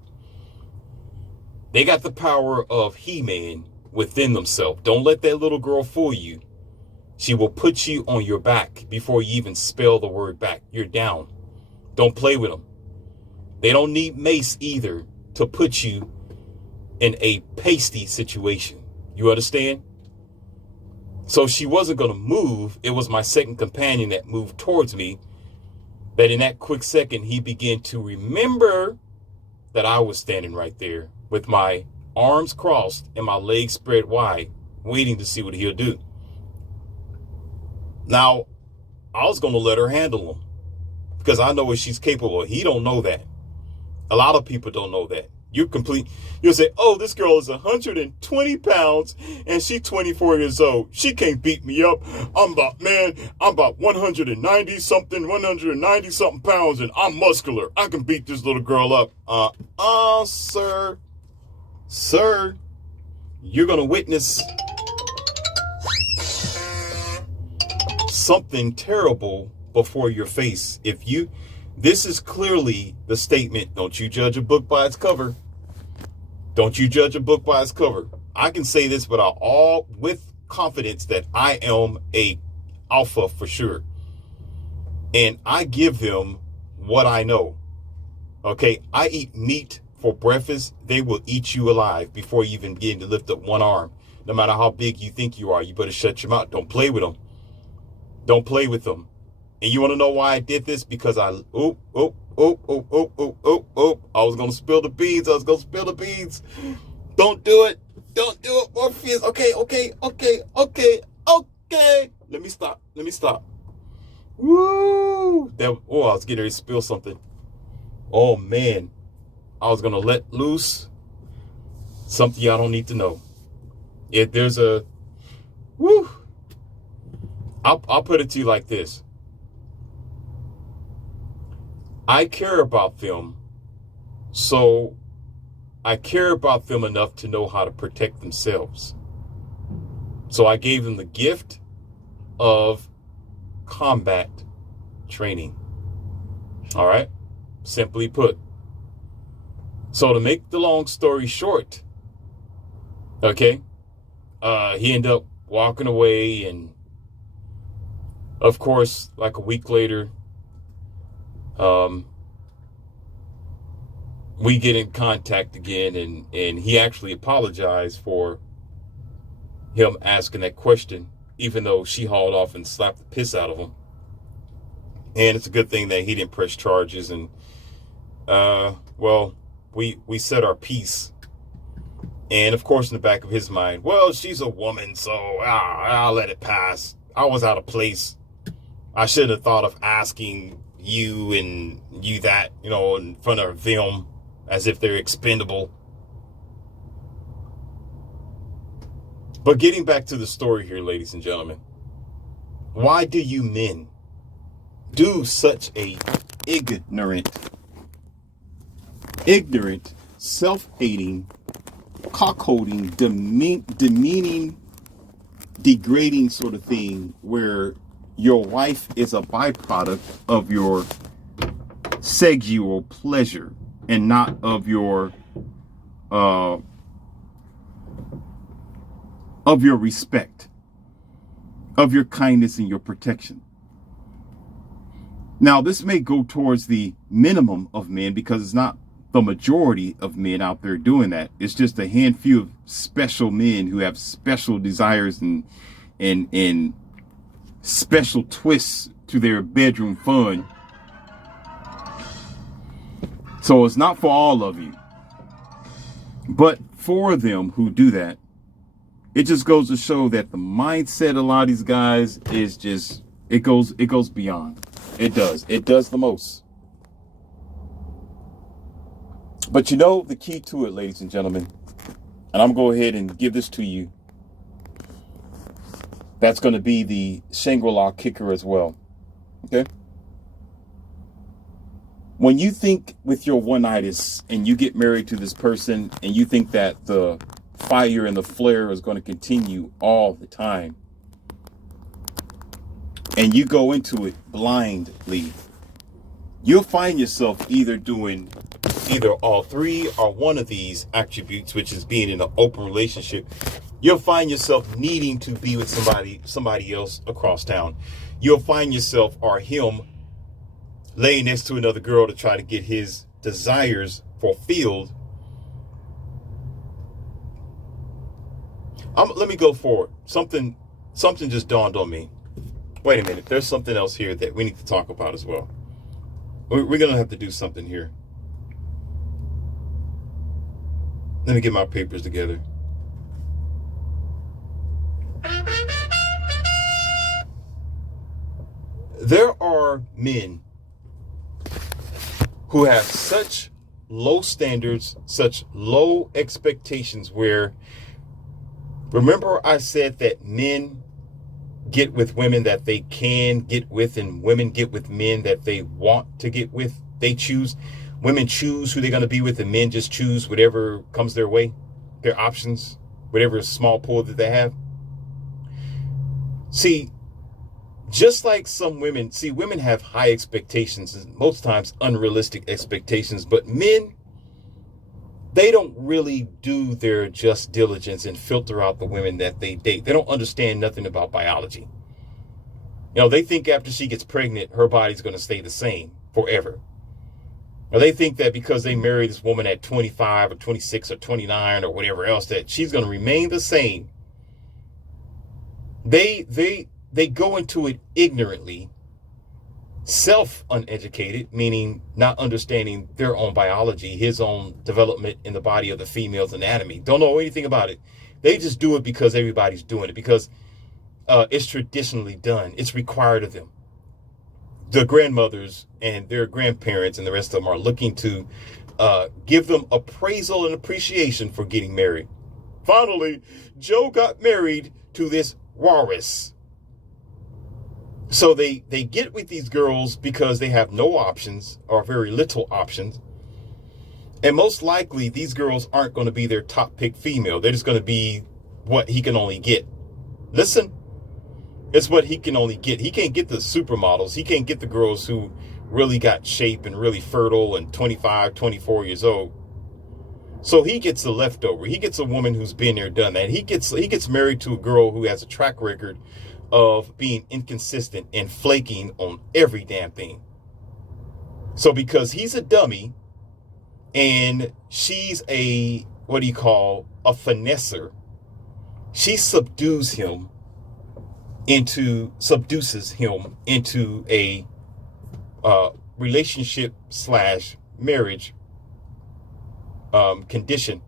They got the power of He-Man within themselves. Don't let that little girl fool you. She will put you on your back before you even spell the word back. You're down. Don't play with them. They don't need mace either to put you in a pasty situation. You understand? So she wasn't going to move. It was my second companion that moved towards me. That in that quick second, he began to remember that I was standing right there with my arms crossed and my legs spread wide, waiting to see what he'll do. Now, I was going to let her handle him because I know what she's capable of. He don't know that. A lot of people don't know that. You'll say, oh, this girl is 120 pounds and she's 24 years old. She can't beat me up. I'm about 190 something pounds and I'm muscular. I can beat this little girl up. Sir, you're going to witness something terrible before your face. This is clearly the statement, don't you judge a book by its cover. Don't you judge a book by its cover. I can say this with confidence that I am a alpha for sure. And I give them what I know. Okay, I eat meat for breakfast. They will eat you alive before you even begin to lift up one arm. No matter how big you think you are, you better shut your mouth. Don't play with them. Don't play with them. And you want to know why I did this? Because I was going to spill the beans. Don't do it. Don't do it, Morpheus. Okay. Let me stop. Woo! I was getting ready to spill something. Oh man, I was gonna let loose something y'all don't need to know. If there's a woo, I'll put it to you like this. I care about them, so I care about them enough to know how to protect themselves. So I gave them the gift of combat training. All right, simply put. So to make the long story short, okay, he ended up walking away, and of course, like a week later, we get in contact again, and he actually apologized for him asking that question, even though she hauled off and slapped the piss out of him. And it's a good thing that he didn't press charges, and we said our piece. And of course, in the back of his mind, well, she's a woman, so I'll let it pass. I was out of place. I should have thought of asking you and you that, in front of them, as if they're expendable. But getting back to the story here, ladies and gentlemen, why do you men do such a ignorant, self-hating, cock-holding, demeaning, degrading sort of thing where your wife is a byproduct of your sexual pleasure and not of your respect, of your kindness and your protection? Now, this may go towards the minimum of men, because it's not the majority of men out there doing that. It's just a handful of special men who have special desires and special twists to their bedroom fun. So it's not for all of you, but for them who do that, it just goes to show that the mindset of a lot of these guys is just, it goes beyond. It does the most. But the key to it, ladies and gentlemen, and I'm going to go ahead and give this to you. That's going to be the Shangri-La kicker as well. Okay? When you think with your one-itis and you get married to this person and you think that the fire and the flare is going to continue all the time, and you go into it blindly, you'll find yourself either doing either all three or one of these attributes, which is being in an open relationship. You'll find yourself needing to be with somebody else across town. You'll find yourself or him laying next to another girl to try to get his desires fulfilled. Let me go forward. Something just dawned on me. Wait a minute. There's something else here that we need to talk about as well. We're going to have to do something here. Let me get my papers together. There are men who have such low standards, such low expectations, where, remember I said that men get with women that they can get with, and women get with men that they want to get with. Women choose who they're going to be with, and men just choose whatever comes their way, their options, whatever small pool that they have. See, just like some women, women have high expectations, and most times unrealistic expectations, but men, they don't really do their just diligence and filter out the women that they date. They don't understand nothing about biology. They think after she gets pregnant, her body's going to stay the same forever. Or they think that because they married this woman at 25 or 26 or 29 or whatever else, that she's going to remain the same. They go into it ignorantly, uneducated, meaning not understanding their own biology, his own development in the body of the female's anatomy. Don't know anything about it. They just do it because everybody's doing it, because it's traditionally done. It's required of them. The grandmothers and their grandparents and the rest of them are looking to give them appraisal and appreciation for getting married. Finally, Joe got married to this walrus. So they get with these girls because they have no options or very little options. And most likely these girls aren't going to be their top pick female. They're just going to be what he can only get. Listen, it's what he can only get. He can't get the supermodels. He can't get the girls who really got shape and really fertile and 25, 24 years old. So he gets the leftover. He gets a woman who's been there, done that. He gets married to a girl who has a track record of being inconsistent and flaking on every damn thing. So because he's a dummy and she's a, what do you call, a finesser, she seduces him into a relationship / marriage condition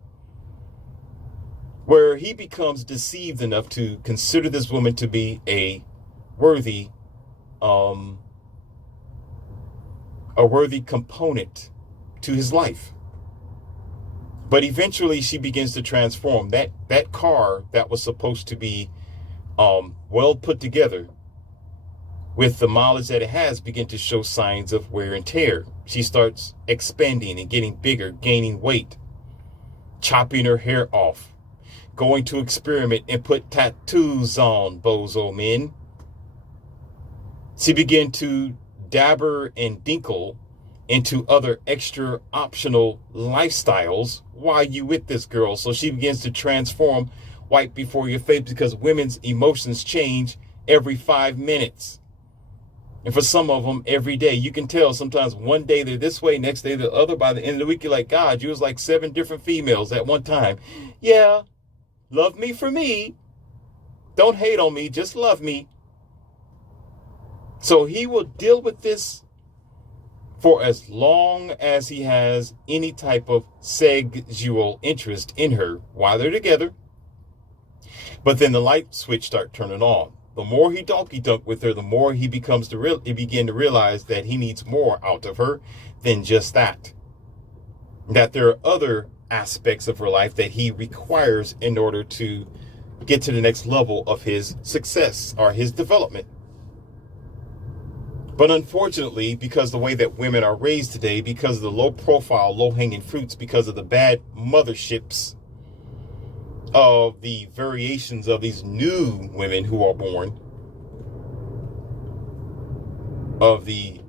where he becomes deceived enough to consider this woman to be a worthy component to his life. But eventually she begins to transform. That car that was supposed to be well put together, with the mileage that it has, begin to show signs of wear and tear. She starts expanding and getting bigger, gaining weight, chopping her hair off, going to experiment and put tattoos on, bozo men. She began to dabber and dinkle into other extra optional lifestyles while you with this girl. So she begins to transform right before your face, because women's emotions change every 5 minutes. And for some of them, every day. You can tell sometimes one day they're this way, next day the other. By the end of the week, you're like, God, you was like 7 different females at one time. Yeah, love me for me. Don't hate on me, just love me. So he will deal with this for as long as he has any type of sexual interest in her while they're together. But then the light switch start turning on. The more he donkey dunk with her, the more he begin to realize that he needs more out of her than just that. That there are other aspects of her life that he requires in order to get to the next level of his success or his development. But unfortunately, because the way that women are raised today, because of the low profile, low hanging fruits, because of the bad motherships of the variations of these new women who are born, of the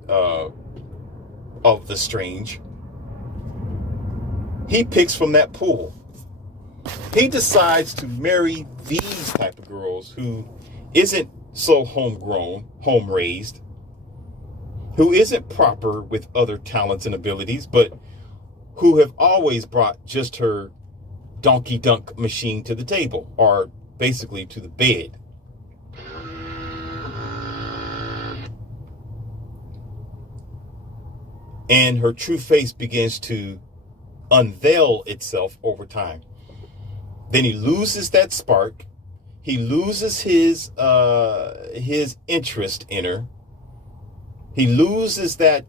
strange, he picks from that pool. He decides to marry these type of girls who isn't so homegrown, home raised, who isn't proper with other talents and abilities, but who have always brought just her donkey dunk machine to the table, or basically to the bed. And her true face begins to unveil itself over time. Then he loses that spark. He loses his interest in her. He loses that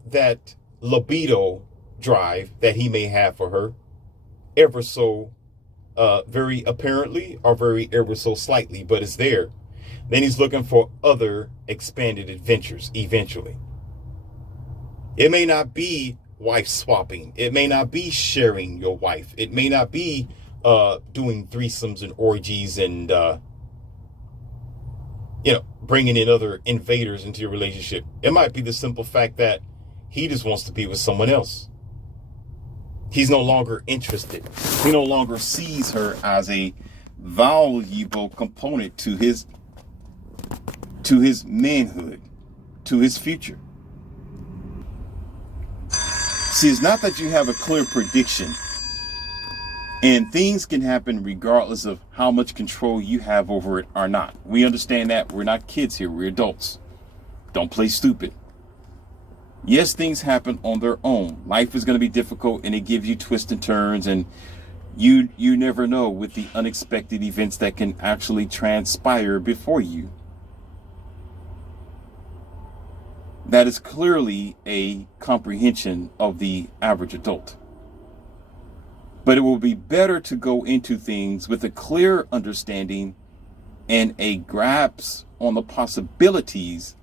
libido drive that he may have for her, ever so very apparently, or very ever so slightly, but it's there. Then he's looking for other expanded adventures eventually. It may not be wife swapping. It may not be sharing your wife. It may not be doing threesomes and orgies and bringing in other invaders into your relationship. It might be the simple fact that he just wants to be with someone else. He's no longer interested. He no longer sees her as a valuable component to his manhood, to his future. See, it's not that you have a clear prediction, and things can happen regardless of how much control you have over it or not. We understand that. We're not kids here. We're adults. Don't play stupid. Yes, things happen on their own. Life is going to be difficult, and it gives you twists and turns, and You never know with the unexpected events that can actually transpire before you. That is clearly a comprehension of the average adult. But it will be better to go into things with a clear understanding and a grasp on the possibilities.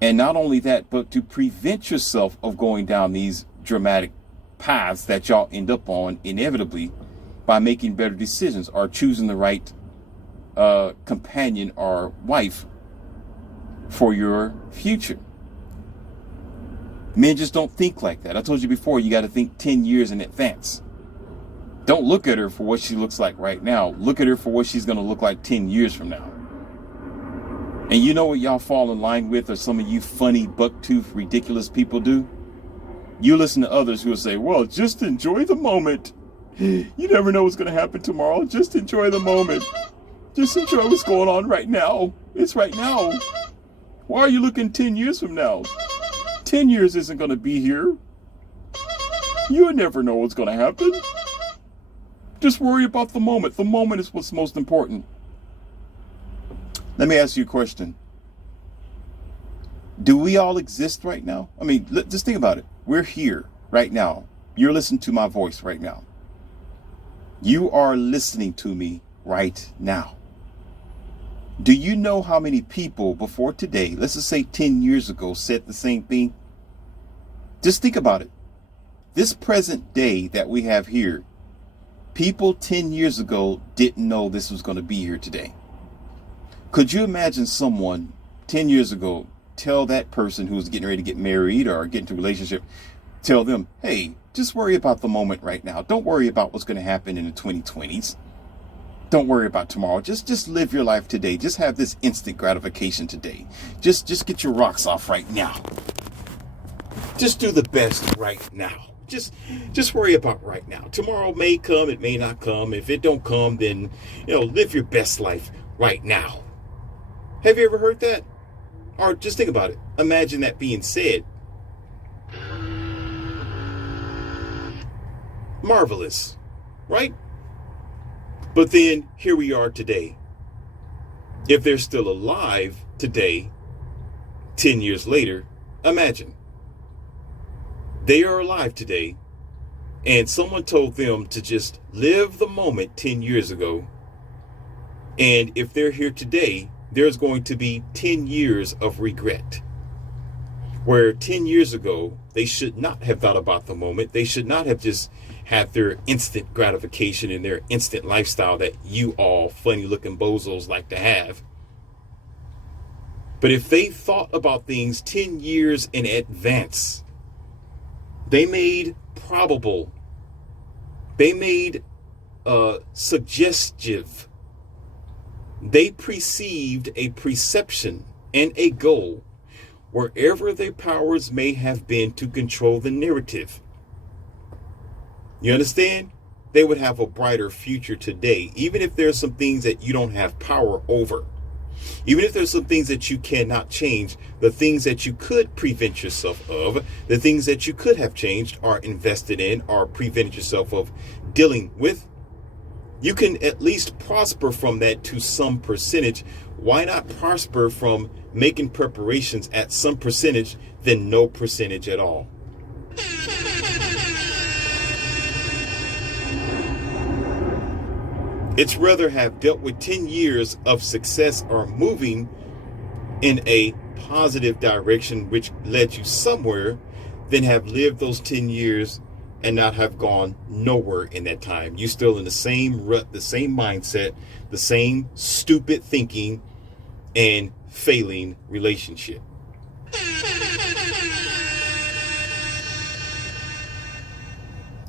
And not only that, but to prevent yourself of going down these dramatic paths that y'all end up on inevitably by making better decisions or choosing the right companion or wife for your future. Men just don't think like that. I told you before, you got to think 10 years in advance. Don't look at her for what she looks like right now. Look at her for what she's going to look like 10 years from now. And you know what y'all fall in line with, or some of you funny, bucktooth, ridiculous people do? You listen to others who will say, well, just enjoy the moment. You never know what's going to happen tomorrow. Just enjoy the moment. Just enjoy what's going on right now. It's right now. Why are you looking 10 years from now? 10 years isn't going to be here. You never know what's going to happen. Just worry about the moment. The moment is what's most important. Let me ask you a question. Do we all exist right now? I mean, just think about it. We're here right now. You're listening to my voice right now. You are listening to me right now. Do you know how many people before today, let's just say 10 years ago, said the same thing? Just think about it. This present day that we have here, people 10 years ago didn't know this was going to be here today. Could you imagine someone 10 years ago tell that person who was getting ready to get married or get into a relationship, tell them, hey, just worry about the moment right now. Don't worry about what's going to happen in the 2020s. Don't worry about tomorrow. Just live your life today. Just have this instant gratification today. Just get your rocks off right now. Just do the best right now. Just worry about right now. Tomorrow may come, it may not come. If it don't come, then, live your best life right now. Have you ever heard that? Or just think about it. Imagine that being said. Marvelous, right? But then here we are today. If they're still alive today, 10 years later, imagine. They are alive today, and someone told them to just live the moment 10 years ago. And if they're here today, there's going to be 10 years of regret. Where 10 years ago, they should not have thought about the moment. They should not have just had their instant gratification and their instant lifestyle that you all funny looking bozos like to have. But if they thought about things 10 years in advance, they made probable, they made suggestive, they perceived a perception and a goal wherever their powers may have been to control the narrative. You understand? They would have a brighter future today, even if there's some things that you don't have power over. Even if there's some things that you cannot change, the things that you could prevent yourself of, the things that you could have changed or invested in or prevented yourself of dealing with, you can at least prosper from that to some percentage. Why not prosper from making preparations at some percentage than no percentage at all? It's rather have dealt with 10 years of success or moving in a positive direction which led you somewhere than have lived those 10 years and not have gone nowhere in that time. You still in the same rut, the same mindset, the same stupid thinking and failing relationship.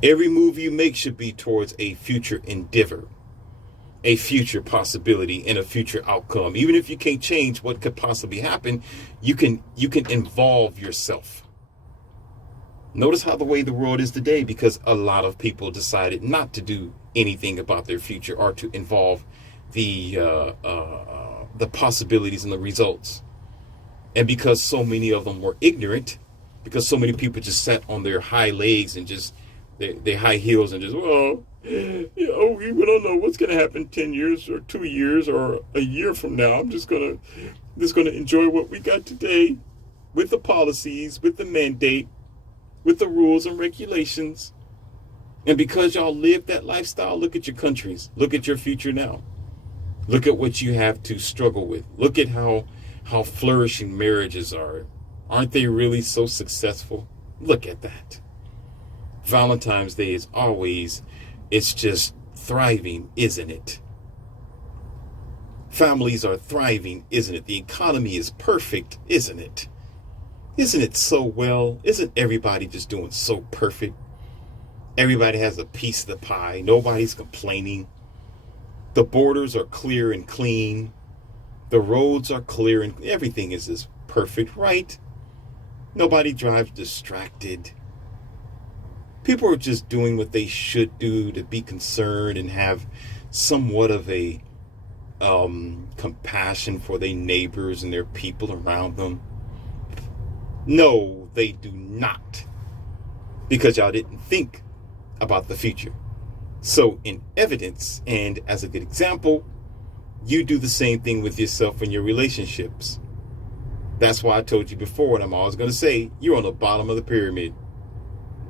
Every move you make should be towards a future endeavor, a future possibility, and a future outcome. Even if you can't change what could possibly happen, you can involve yourself. Notice how the way the world is today, because a lot of people decided not to do anything about their future or to involve the possibilities and the results. And because so many of them were ignorant, because so many people just sat on their high legs and just their high heels and just, well, we don't know what's going to happen 10 years or 2 years or a year from now. I'm just going to enjoy what we got today with the policies, with the mandate, with the rules and regulations. And because y'all live that lifestyle, look at your countries. Look at your future now. Look at what you have to struggle with. Look at how flourishing marriages are. Aren't they really so successful? Look at that. Valentine's Day is always, it's just thriving, isn't it? Families are thriving, isn't it? The economy is perfect, isn't it? Isn't it so well? Isn't everybody just doing so perfect? Everybody has a piece of the pie. Nobody's complaining. The borders are clear and clean. The roads are clear and everything is just perfect, right? Nobody drives distracted. People are just doing what they should do to be concerned and have somewhat of a compassion for their neighbors and their people around them. No, they do not. Because y'all didn't think about the future. So in evidence and as a good example, you do the same thing with yourself and your relationships. That's why I told you before, and I'm always going to say, you're on the bottom of the pyramid.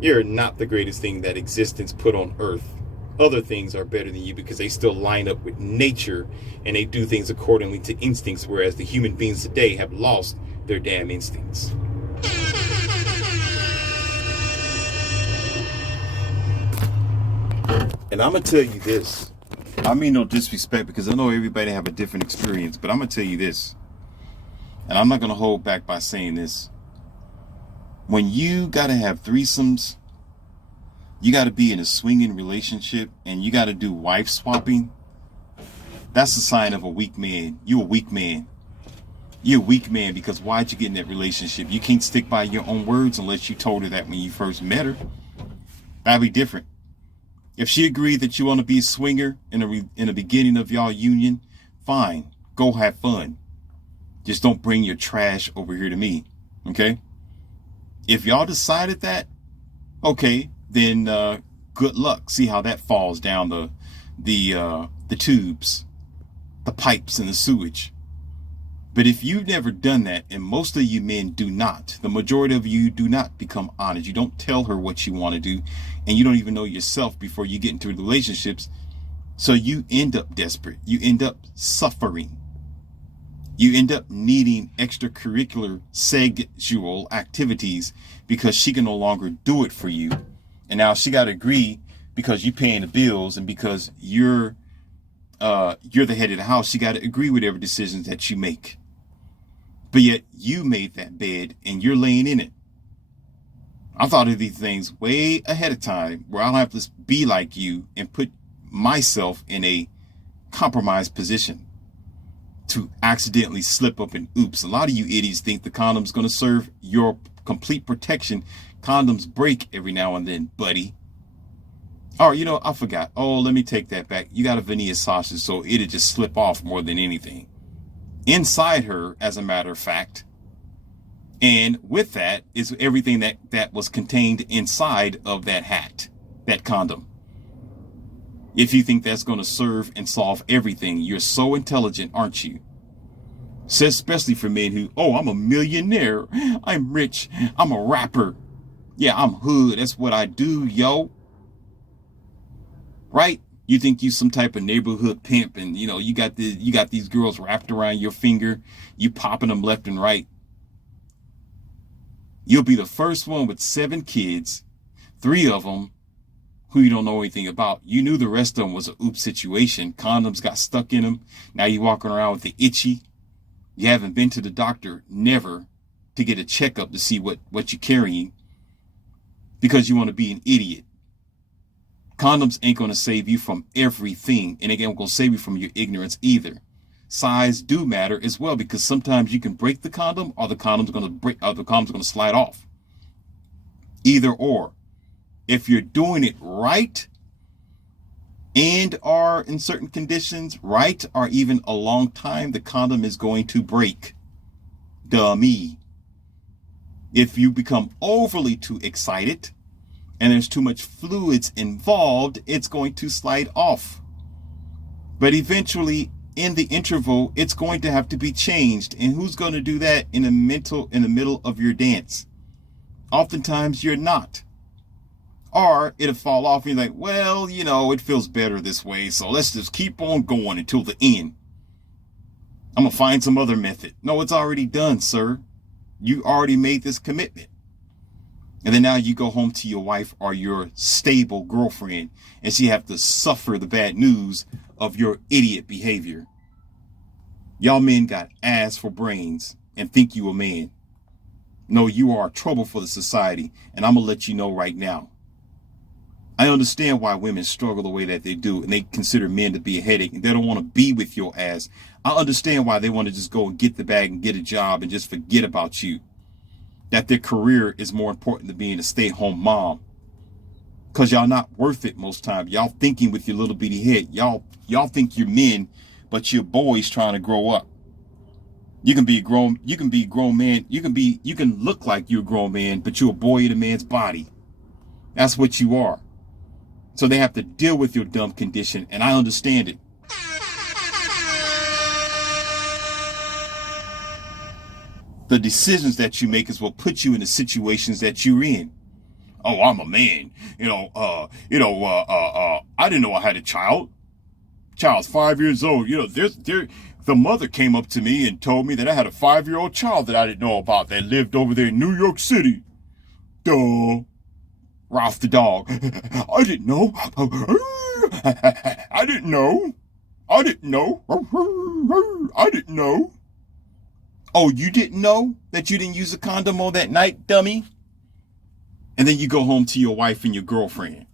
You're not the greatest thing that existence put on earth. Other things are better than you because they still line up with nature and they do things accordingly to instincts, whereas the human beings today have lost their damn instincts. And I'm going to tell you this. I mean no disrespect because I know everybody have a different experience, but I'm going to tell you this. And I'm not going to hold back by saying this. When you got to have threesomes, you got to be in a swinging relationship, and you got to do wife swapping, that's a sign of a weak man. You're a weak man. You're a weak man because why'd you get in that relationship? You can't stick by your own words unless you told her that when you first met her. That'd be different. If she agreed that you want to be a swinger in the beginning of y'all union, fine, go have fun. Just don't bring your trash over here to me, okay? If y'all decided that, okay, then good luck. See how that falls down the tubes, the pipes, and the sewage. But if you've never done that, and most of you men do not, the majority of you do not become honest. You don't tell her what you want to do, and you don't even know yourself before you get into relationships. So you end up desperate. You end up suffering. You end up needing extracurricular sexual activities because she can no longer do it for you. And now she got to agree because you're paying the bills and because you're the head of the house. She got to agree with every decision that you make. But yet you made that bed and you're laying in it. I thought of these things way ahead of time where I'll have to be like you and put myself in a compromised position to accidentally slip up and oops. A lot of you idiots think the condom's going to serve your complete protection. Condoms break every now and then, buddy. Oh, you know, I forgot. Oh, let me take that back. You got a veneer sausage, so it'll just slip off more than anything. Inside her, as a matter of fact. And with that is everything that was contained inside of that hat, that condom. If you think that's going to serve and solve everything, you're so intelligent, aren't you? Says especially for men who, oh, I'm a millionaire. I'm rich. I'm a rapper. Yeah, I'm hood. That's what I do, yo. Right? You think you some type of neighborhood pimp and, you know, you got these girls wrapped around your finger. You popping them left and right. You'll be the first one with 7 kids, 3 of them who you don't know anything about. You knew the rest of them was a oops situation. Condoms got stuck in them. Now you're walking around with the itchy. You haven't been to the doctor, never, to get a checkup to see what you're carrying because you want to be an idiot. Condoms ain't going to save you from everything, and they ain't going to save you from your ignorance either. Size do matter as well because sometimes you can break the condom or the condom's going to break, or the condom's going to slide off. Either or. If you're doing it right and are in certain conditions, right, or even a long time, the condom is going to break. Dummy. If you become overly too excited and there's too much fluids involved, it's going to slide off. But eventually, in the interval, it's going to have to be changed. And who's going to do that in the middle of your dance? Oftentimes, you're not. Or it'll fall off and you're like, well, it feels better this way, so let's just keep on going until the end. I'm going to find some other method. No, it's already done, sir. You already made this commitment. And then now you go home to your wife or your stable girlfriend, and she have to suffer the bad news of your idiot behavior. Y'all men got ass for brains and think you a man. No, you are trouble for the society, and I'm going to let you know right now. I understand why women struggle the way that they do, and they consider men to be a headache, and they don't want to be with your ass. I understand why they want to just go and get the bag and get a job and just forget about you. That their career is more important than being a stay-at-home mom. Because y'all not worth it most times. Y'all thinking with your little bitty head. Y'all think you're men, but you're boys trying to grow up. You can be a grown man. You can look like you're a grown man, but you're a boy in a man's body. That's what you are. So they have to deal with your dumb condition, and I understand it. The decisions that you make is what put you in the situations that you're in. Oh, I'm a man. I didn't know I had a child. Child's 5 years old. The mother came up to me and told me that I had a 5-year-old child that I didn't know about that lived over there in New York City. Duh. Ralph the dog. I didn't know. I didn't know. I didn't know. I didn't know. Oh, you didn't know that you didn't use a condom on that night, dummy? And then you go home to your wife and your girlfriend.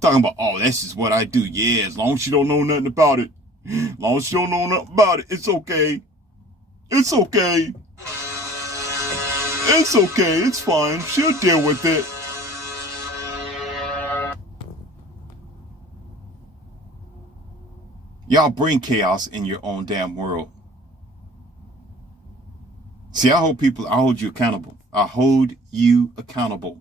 Talking about, oh, that's just what I do. Yeah, as long as you don't know nothing about it. As long as you don't know nothing about it, it's okay. It's okay. It's okay. It's fine. She'll deal with it. Y'all bring chaos in your own damn world. See, I hold you accountable. I hold you accountable.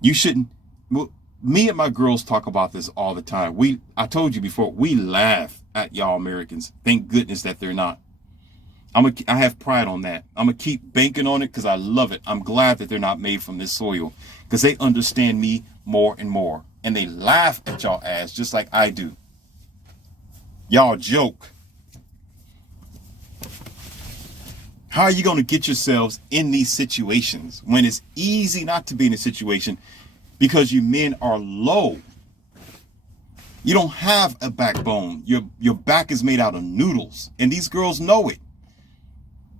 You shouldn't. Well, me and my girls talk about this all the time. I told you before, we laugh at y'all Americans. Thank goodness that they're not. I have pride on that. I'm going to keep banking on it because I love it. I'm glad that they're not made from this soil because they understand me more and more. And they laugh at y'all ass just like I do. Y'all joke. How are you going to get yourselves in these situations when it's easy not to be in a situation because you men are low? You don't have a backbone. Your back is made out of noodles, and these girls know it.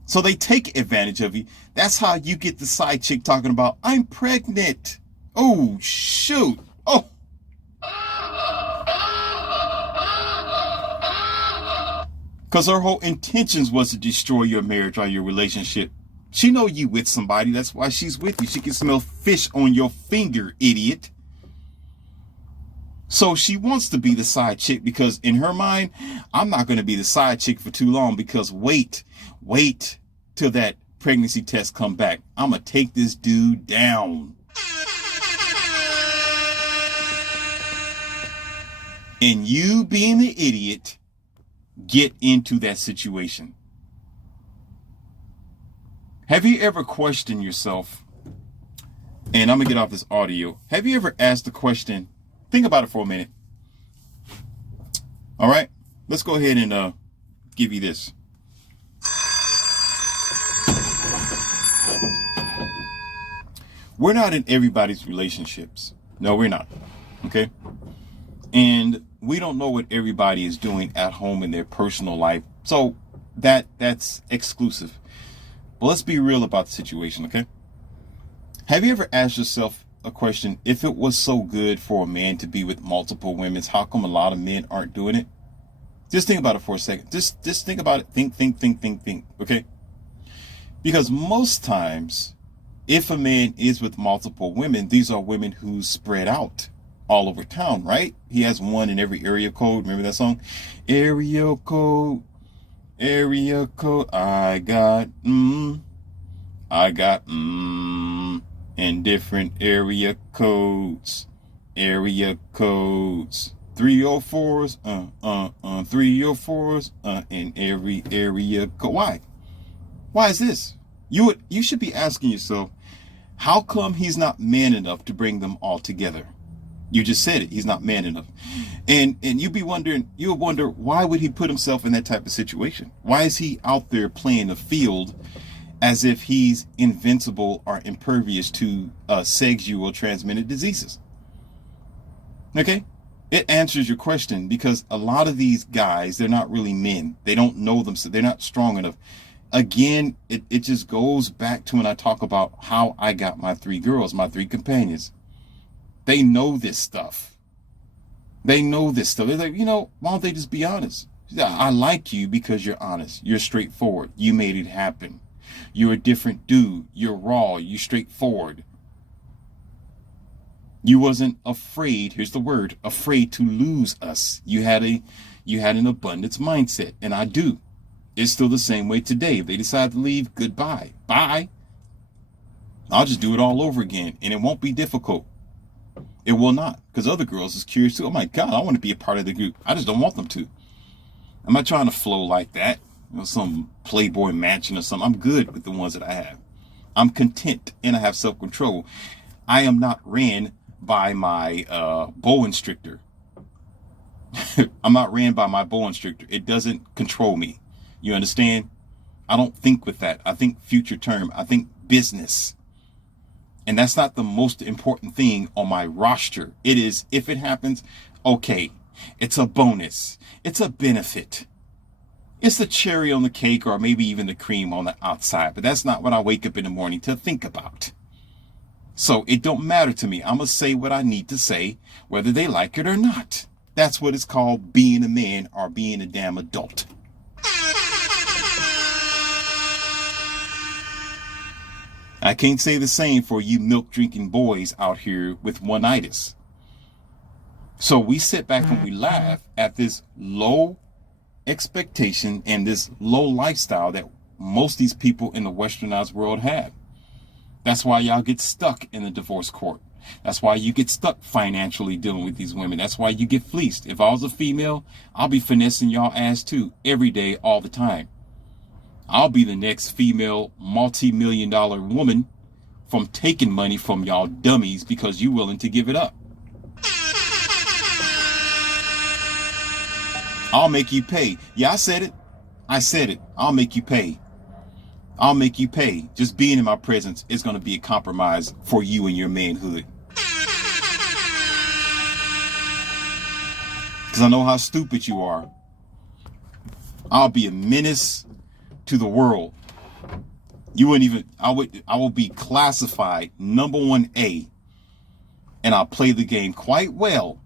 So they take advantage of you. That's how you get the side chick talking about, I'm pregnant. Oh, shoot. Oh. Because her whole intentions was to destroy your marriage or your relationship. She know you with somebody. That's why she's with you. She can smell fish on your finger, idiot. So she wants to be the side chick because in her mind, I'm not going to be the side chick for too long because wait till that pregnancy test come back. I'm going to take this dude down. And you being the idiot, get into that situation. Have you ever questioned yourself? And I'm going to get off this audio. Have you ever asked the question? Think about it for a minute. All right. Let's go ahead and give you this. We're not in everybody's relationships. No, we're not. Okay. And we don't know what everybody is doing at home in their personal life. So that's exclusive. But let's be real about the situation, okay? Have you ever asked yourself a question, if it was so good for a man to be with multiple women, how come a lot of men aren't doing it? Just think about it for a second. Just think about it. Think, okay? Because most times, if a man is with multiple women, these are women who spread out all over town, right? He has one in every area code. Remember that song? Area code. I got and different area codes. Area codes. 304s, 304s, in every area code. Why? Why is this? You should be asking yourself, how come he's not man enough to bring them all together? You just said it. He's not man enough. And you'll wonder, why would he put himself in that type of situation? Why is he out there playing the field as if he's invincible or impervious to sexual transmitted diseases? Okay? It answers your question, because a lot of these guys, they're not really men. They don't know them, so they're not strong enough. Again, it just goes back to when I talk about how I got my 3 girls, my 3 companions. They know this stuff. They know this stuff. They're like, why don't they just be honest? I like you because you're honest. You're straightforward. You made it happen. You're a different dude. You're raw. You're straightforward. You wasn't afraid. Here's the word: afraid to lose us. You had an abundance mindset, and I do. It's still the same way today. If they decide to leave, goodbye. Bye. I'll just do it all over again, and it won't be difficult. It will not, because other girls is curious too. Oh my God, I want to be a part of the group. I just don't want them to. I'm not trying to flow like that. Some Playboy mansion or something. I'm good with the ones that I have. I'm content, and I have self-control. I am not ran by my bow instructor. I'm not ran by my bow instructor. It doesn't control me. You understand? I don't think with that. I think future term. I think business. And that's not the most important thing on my roster. It is, if it happens, okay. It's a bonus. It's a benefit. It's the cherry on the cake, or maybe even the cream on the outside. But that's not what I wake up in the morning to think about. So it don't matter to me. I'm going to say what I need to say, whether they like it or not. That's what it's called, being a man, or being a damn adult. I can't say the same for you milk drinking boys out here with one-itis. So we sit back and we laugh at this low expectation and this low lifestyle that most of these people in the westernized world have. That's why y'all get stuck in the divorce court. That's why you get stuck financially dealing with these women. That's why you get fleeced. If I was a female, I'll be finessing y'all ass too, every day, all the time. I'll be the next female multi-million-dollar woman from taking money from y'all dummies because you willing to give it up. I'll make you pay. Yeah, I said it. I said it. I'll make you pay. I'll make you pay. Just being in my presence is going to be a compromise for you and your manhood. Because I know how stupid you are. I'll be a menace to the world. You wouldn't even, I will be classified number 1A, and I'll play the game quite well.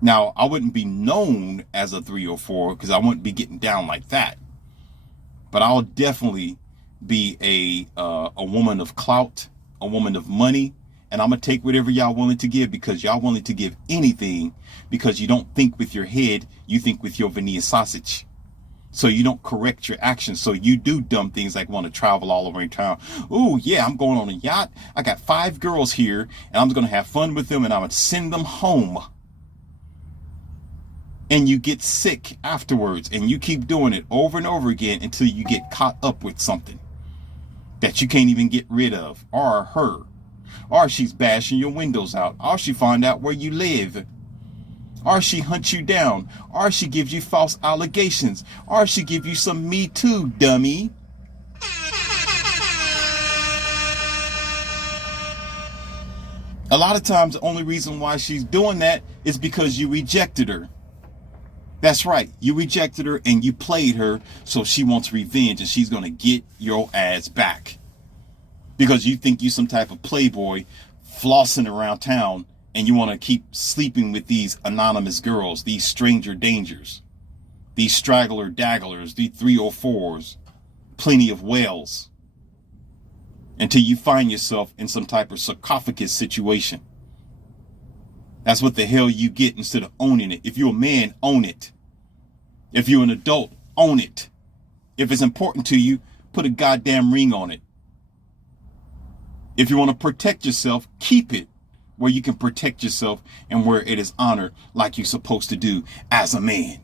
Now, I wouldn't be known as a 304 because I wouldn't be getting down like that. But I'll definitely be a woman of clout, a woman of money, and I'm going to take whatever y'all willing to give, because y'all willing to give anything, because you don't think with your head, you think with your veneer sausage. So you don't correct your actions. So you do dumb things like want to travel all over in town. Oh yeah, I'm going on a yacht. I got 5 girls here, and I'm going to have fun with them, and I'm going to send them home. And you get sick afterwards, and you keep doing it over and over again until you get caught up with something that you can't even get rid of, or her, or she's bashing your windows out, or she find out where you live, or she hunts you down, or she gives you false allegations, or she give you some Me Too, dummy. A lot of times the only reason why she's doing that is because you rejected her. That's right, you rejected her and you played her, so she wants revenge, and she's going to get your ass back. Because you think you some type of playboy flossing around town, and you want to keep sleeping with these anonymous girls, these stranger dangers, these straggler dagglers, these 304s, plenty of whales, until you find yourself in some type of sarcophagus situation. That's what the hell you get instead of owning it. If you're a man, own it. If you're an adult, own it. If it's important to you, put a goddamn ring on it. If you want to protect yourself, keep it where you can protect yourself and where it is honored like you're supposed to do as a man.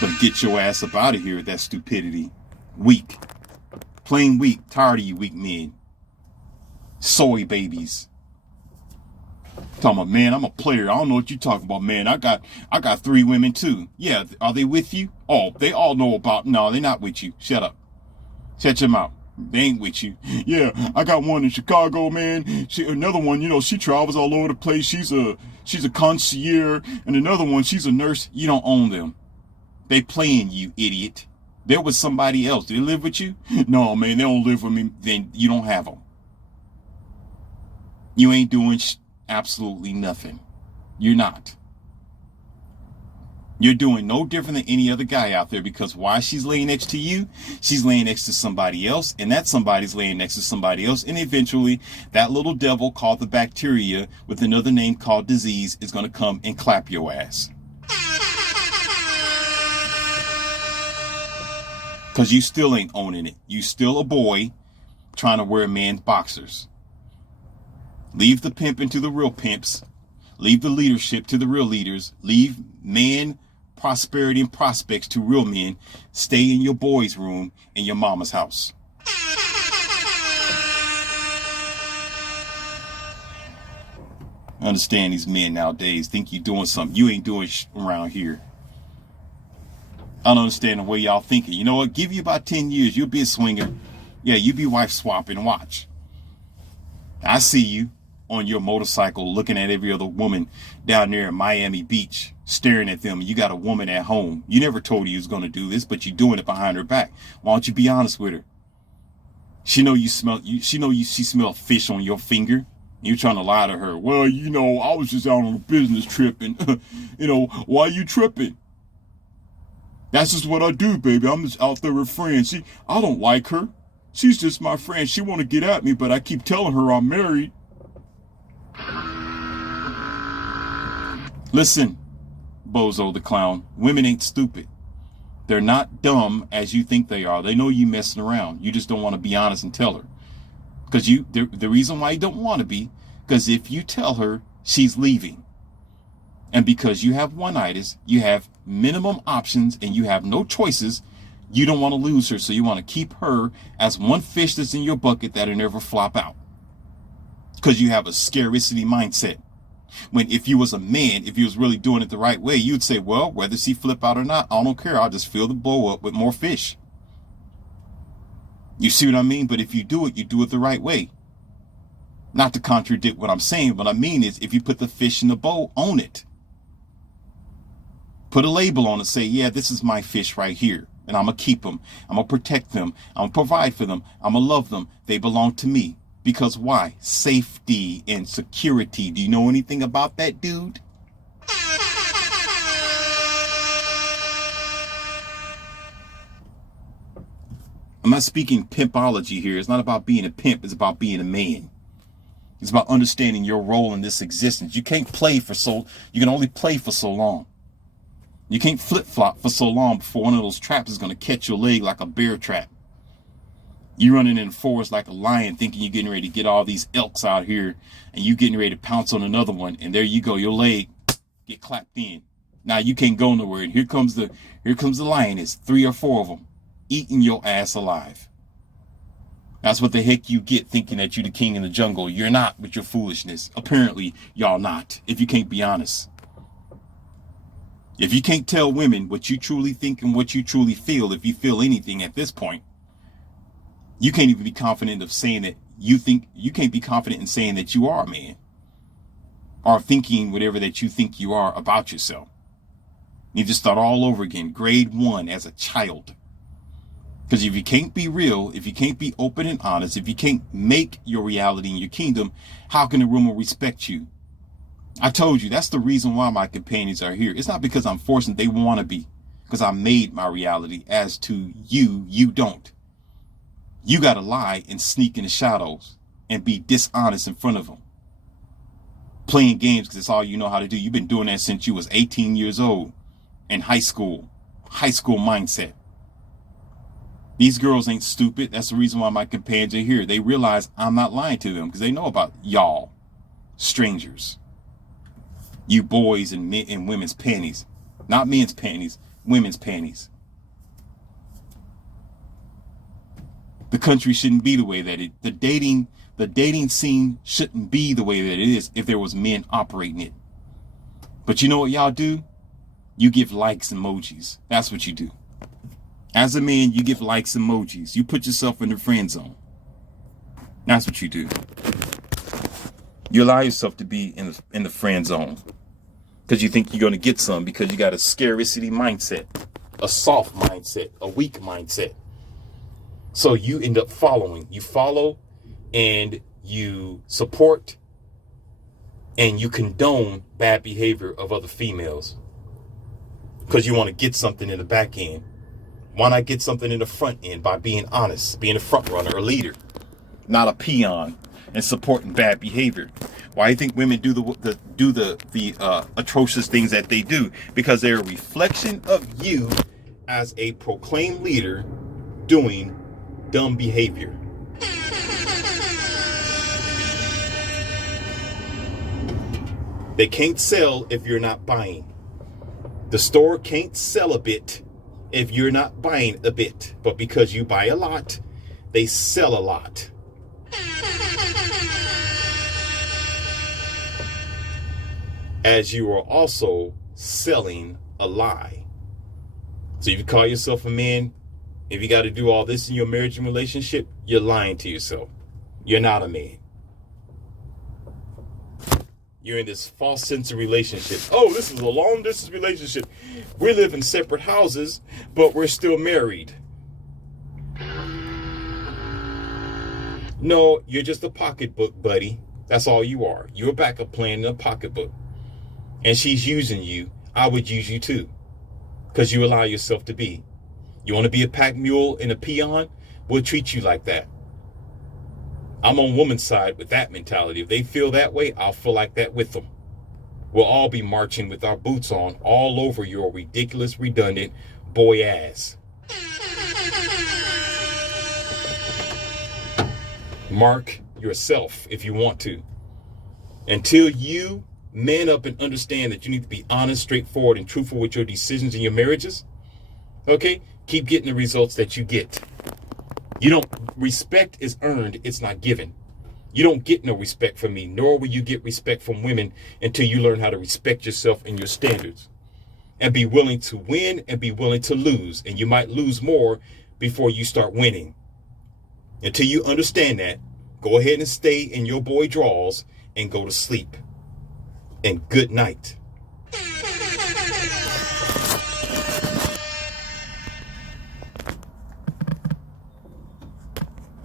But get your ass up out of here with that stupidity. Weak. Plain weak. Tired of you weak men. Soy babies. Talking about, man, I'm a player. I don't know what you're talking about, man. I got 3 women too. Yeah, are they with you? Oh, they all know about. No, they're not with you. Shut up. Shut your mouth. They ain't with you. Yeah, I got one in Chicago, man. Another one, you know, she travels all over the place. She's a concierge, and another one, she's a nurse. You don't own them. They playing you, idiot. They're with somebody else. Do they live with you? No, man, they don't live with me. Then you don't have them. You ain't doing absolutely nothing. You're not. You're doing no different than any other guy out there, because while she's laying next to you, she's laying next to somebody else, and that somebody's laying next to somebody else, and eventually that little devil called the bacteria with another name called disease is going to come and clap your ass. Because you still ain't owning it. You still a boy trying to wear man's boxers. Leave the pimping to the real pimps. Leave the leadership to the real leaders. Leave man prosperity and prospects to real men. Stay in your boys' room in your mama's house. I understand these men nowadays think you're doing something you ain't doing around here. I don't understand the way y'all thinking. You know what? Give you about 10 years, you'll be a swinger. Yeah, you be wife swapping. Watch. I see you on your motorcycle looking at every other woman down there in Miami Beach, staring at them. You got a woman at home. You never told her you was going to do this, but you're doing it behind her back. Why don't you be honest with her? She know you smell. She smell fish on your finger. You're trying to lie to her. Well, you know, I was just out on a business trip, and you know, why you tripping? That's just what I do, baby. I'm just out there with friends. See, I don't like her. She's just my friend. She want to get at me, but I keep telling her I'm married. Listen, Bozo the Clown. Women ain't stupid. They're not dumb as you think they are. They know you messing around. You just don't want to be honest and tell her. Because the reason why you don't want to be, because if you tell her, she's leaving. And because you have one-itis, you have minimum options, and you have no choices, you don't want to lose her. So you want to keep her as one fish that's in your bucket that'll never flop out. Because you have a scarcity mindset. When if you was a man, if you was really doing it the right way, you'd say, well, whether she flip out or not, I don't care. I'll just fill the bowl up with more fish. You see what I mean? But if you do it the right way. Not to contradict what I'm saying, what I mean is if you put the fish in the bowl, own it. Put a label on it, say, yeah, this is my fish right here. And I'm going to keep them. I'm going to protect them. I'm going to provide for them. I'm going to love them. They belong to me. Because why? Safety and security. Do you know anything about that, dude? I'm not speaking pimpology here. It's not about being a pimp. It's about being a man. It's about understanding your role in this existence. You can't play you can only play for so long. You can't flip-flop for so long before one of those traps is going to catch your leg like a bear trap. You running in the forest like a lion thinking you're getting ready to get all these elks out here, and you getting ready to pounce on another one, and there you go, your leg get clapped in. Now you can't go nowhere, and here comes the lioness, 3 or 4 of them, eating your ass alive. That's what the heck you get thinking that you're the king in the jungle. You're not with your foolishness. Apparently, y'all not, if you can't be honest. If you can't tell women what you truly think and what you truly feel, if you feel anything at this point, you can't even be confident of saying that you can't be confident in saying that you are a man or thinking whatever that you think you are about yourself. You just start all over again, grade 1 as a child. Because if you can't be real, if you can't be open and honest, if you can't make your reality in your kingdom, how can the woman respect you? I told you, that's the reason why my companions are here. It's not because I'm forcing, they want to be. Because I made my reality. As to you, you don't. You got to lie and sneak in the shadows and be dishonest in front of them. Playing games because it's all you know how to do. You've been doing that since you was 18 years old in high school mindset. These girls ain't stupid. That's the reason why my companions are here. They realize I'm not lying to them because they know about y'all, strangers. You boys and men and women's panties. Not men's panties, women's panties. The country shouldn't be the way that the dating scene shouldn't be the way that it is if there was men operating it. But you know what y'all do? You give likes emojis. That's what you do. As a man, you give likes emojis. You put yourself in the friend zone. That's what you do. You allow yourself to be in the friend zone because you think you're going to get some because you got a scarcity mindset, a soft mindset, a weak mindset. So you end up following. You follow and you support and you condone bad behavior of other females because you want to get something in the back end. Why not get something in the front end by being honest, being a front runner, a leader, not a peon, and supporting bad behavior? Why do you think women do the atrocious things that they do? Because they're a reflection of you as a proclaimed leader doing dumb behavior. They can't sell if you're not buying. The store can't sell a bit if you're not buying a bit. But because you buy a lot, they sell a lot. As you are also selling a lie. So if you call yourself a man, if you got to do all this in your marriage and relationship, you're lying to yourself. You're not a man. You're in this false sense of relationship. Oh, this is a long distance relationship. We live in separate houses, but we're still married. No, you're just a pocketbook, buddy. That's all you are. You're a backup plan in a pocketbook. And she's using you. I would use you too. Because you allow yourself to be. You want to be a pack mule and a peon? We'll treat you like that. I'm on woman's side with that mentality. If they feel that way, I'll feel like that with them. We'll all be marching with our boots on all over your ridiculous, redundant boy ass. Mark yourself if you want to. Until you man up and understand that you need to be honest, straightforward, and truthful with your decisions in your marriages, okay? Keep getting the results that you get. Respect is earned, it's not given. You don't get no respect from me, nor will you get respect from women until you learn how to respect yourself and your standards. And be willing to win and be willing to lose. And you might lose more before you start winning. Until you understand that, go ahead and stay in your boy drawers and go to sleep. And good night.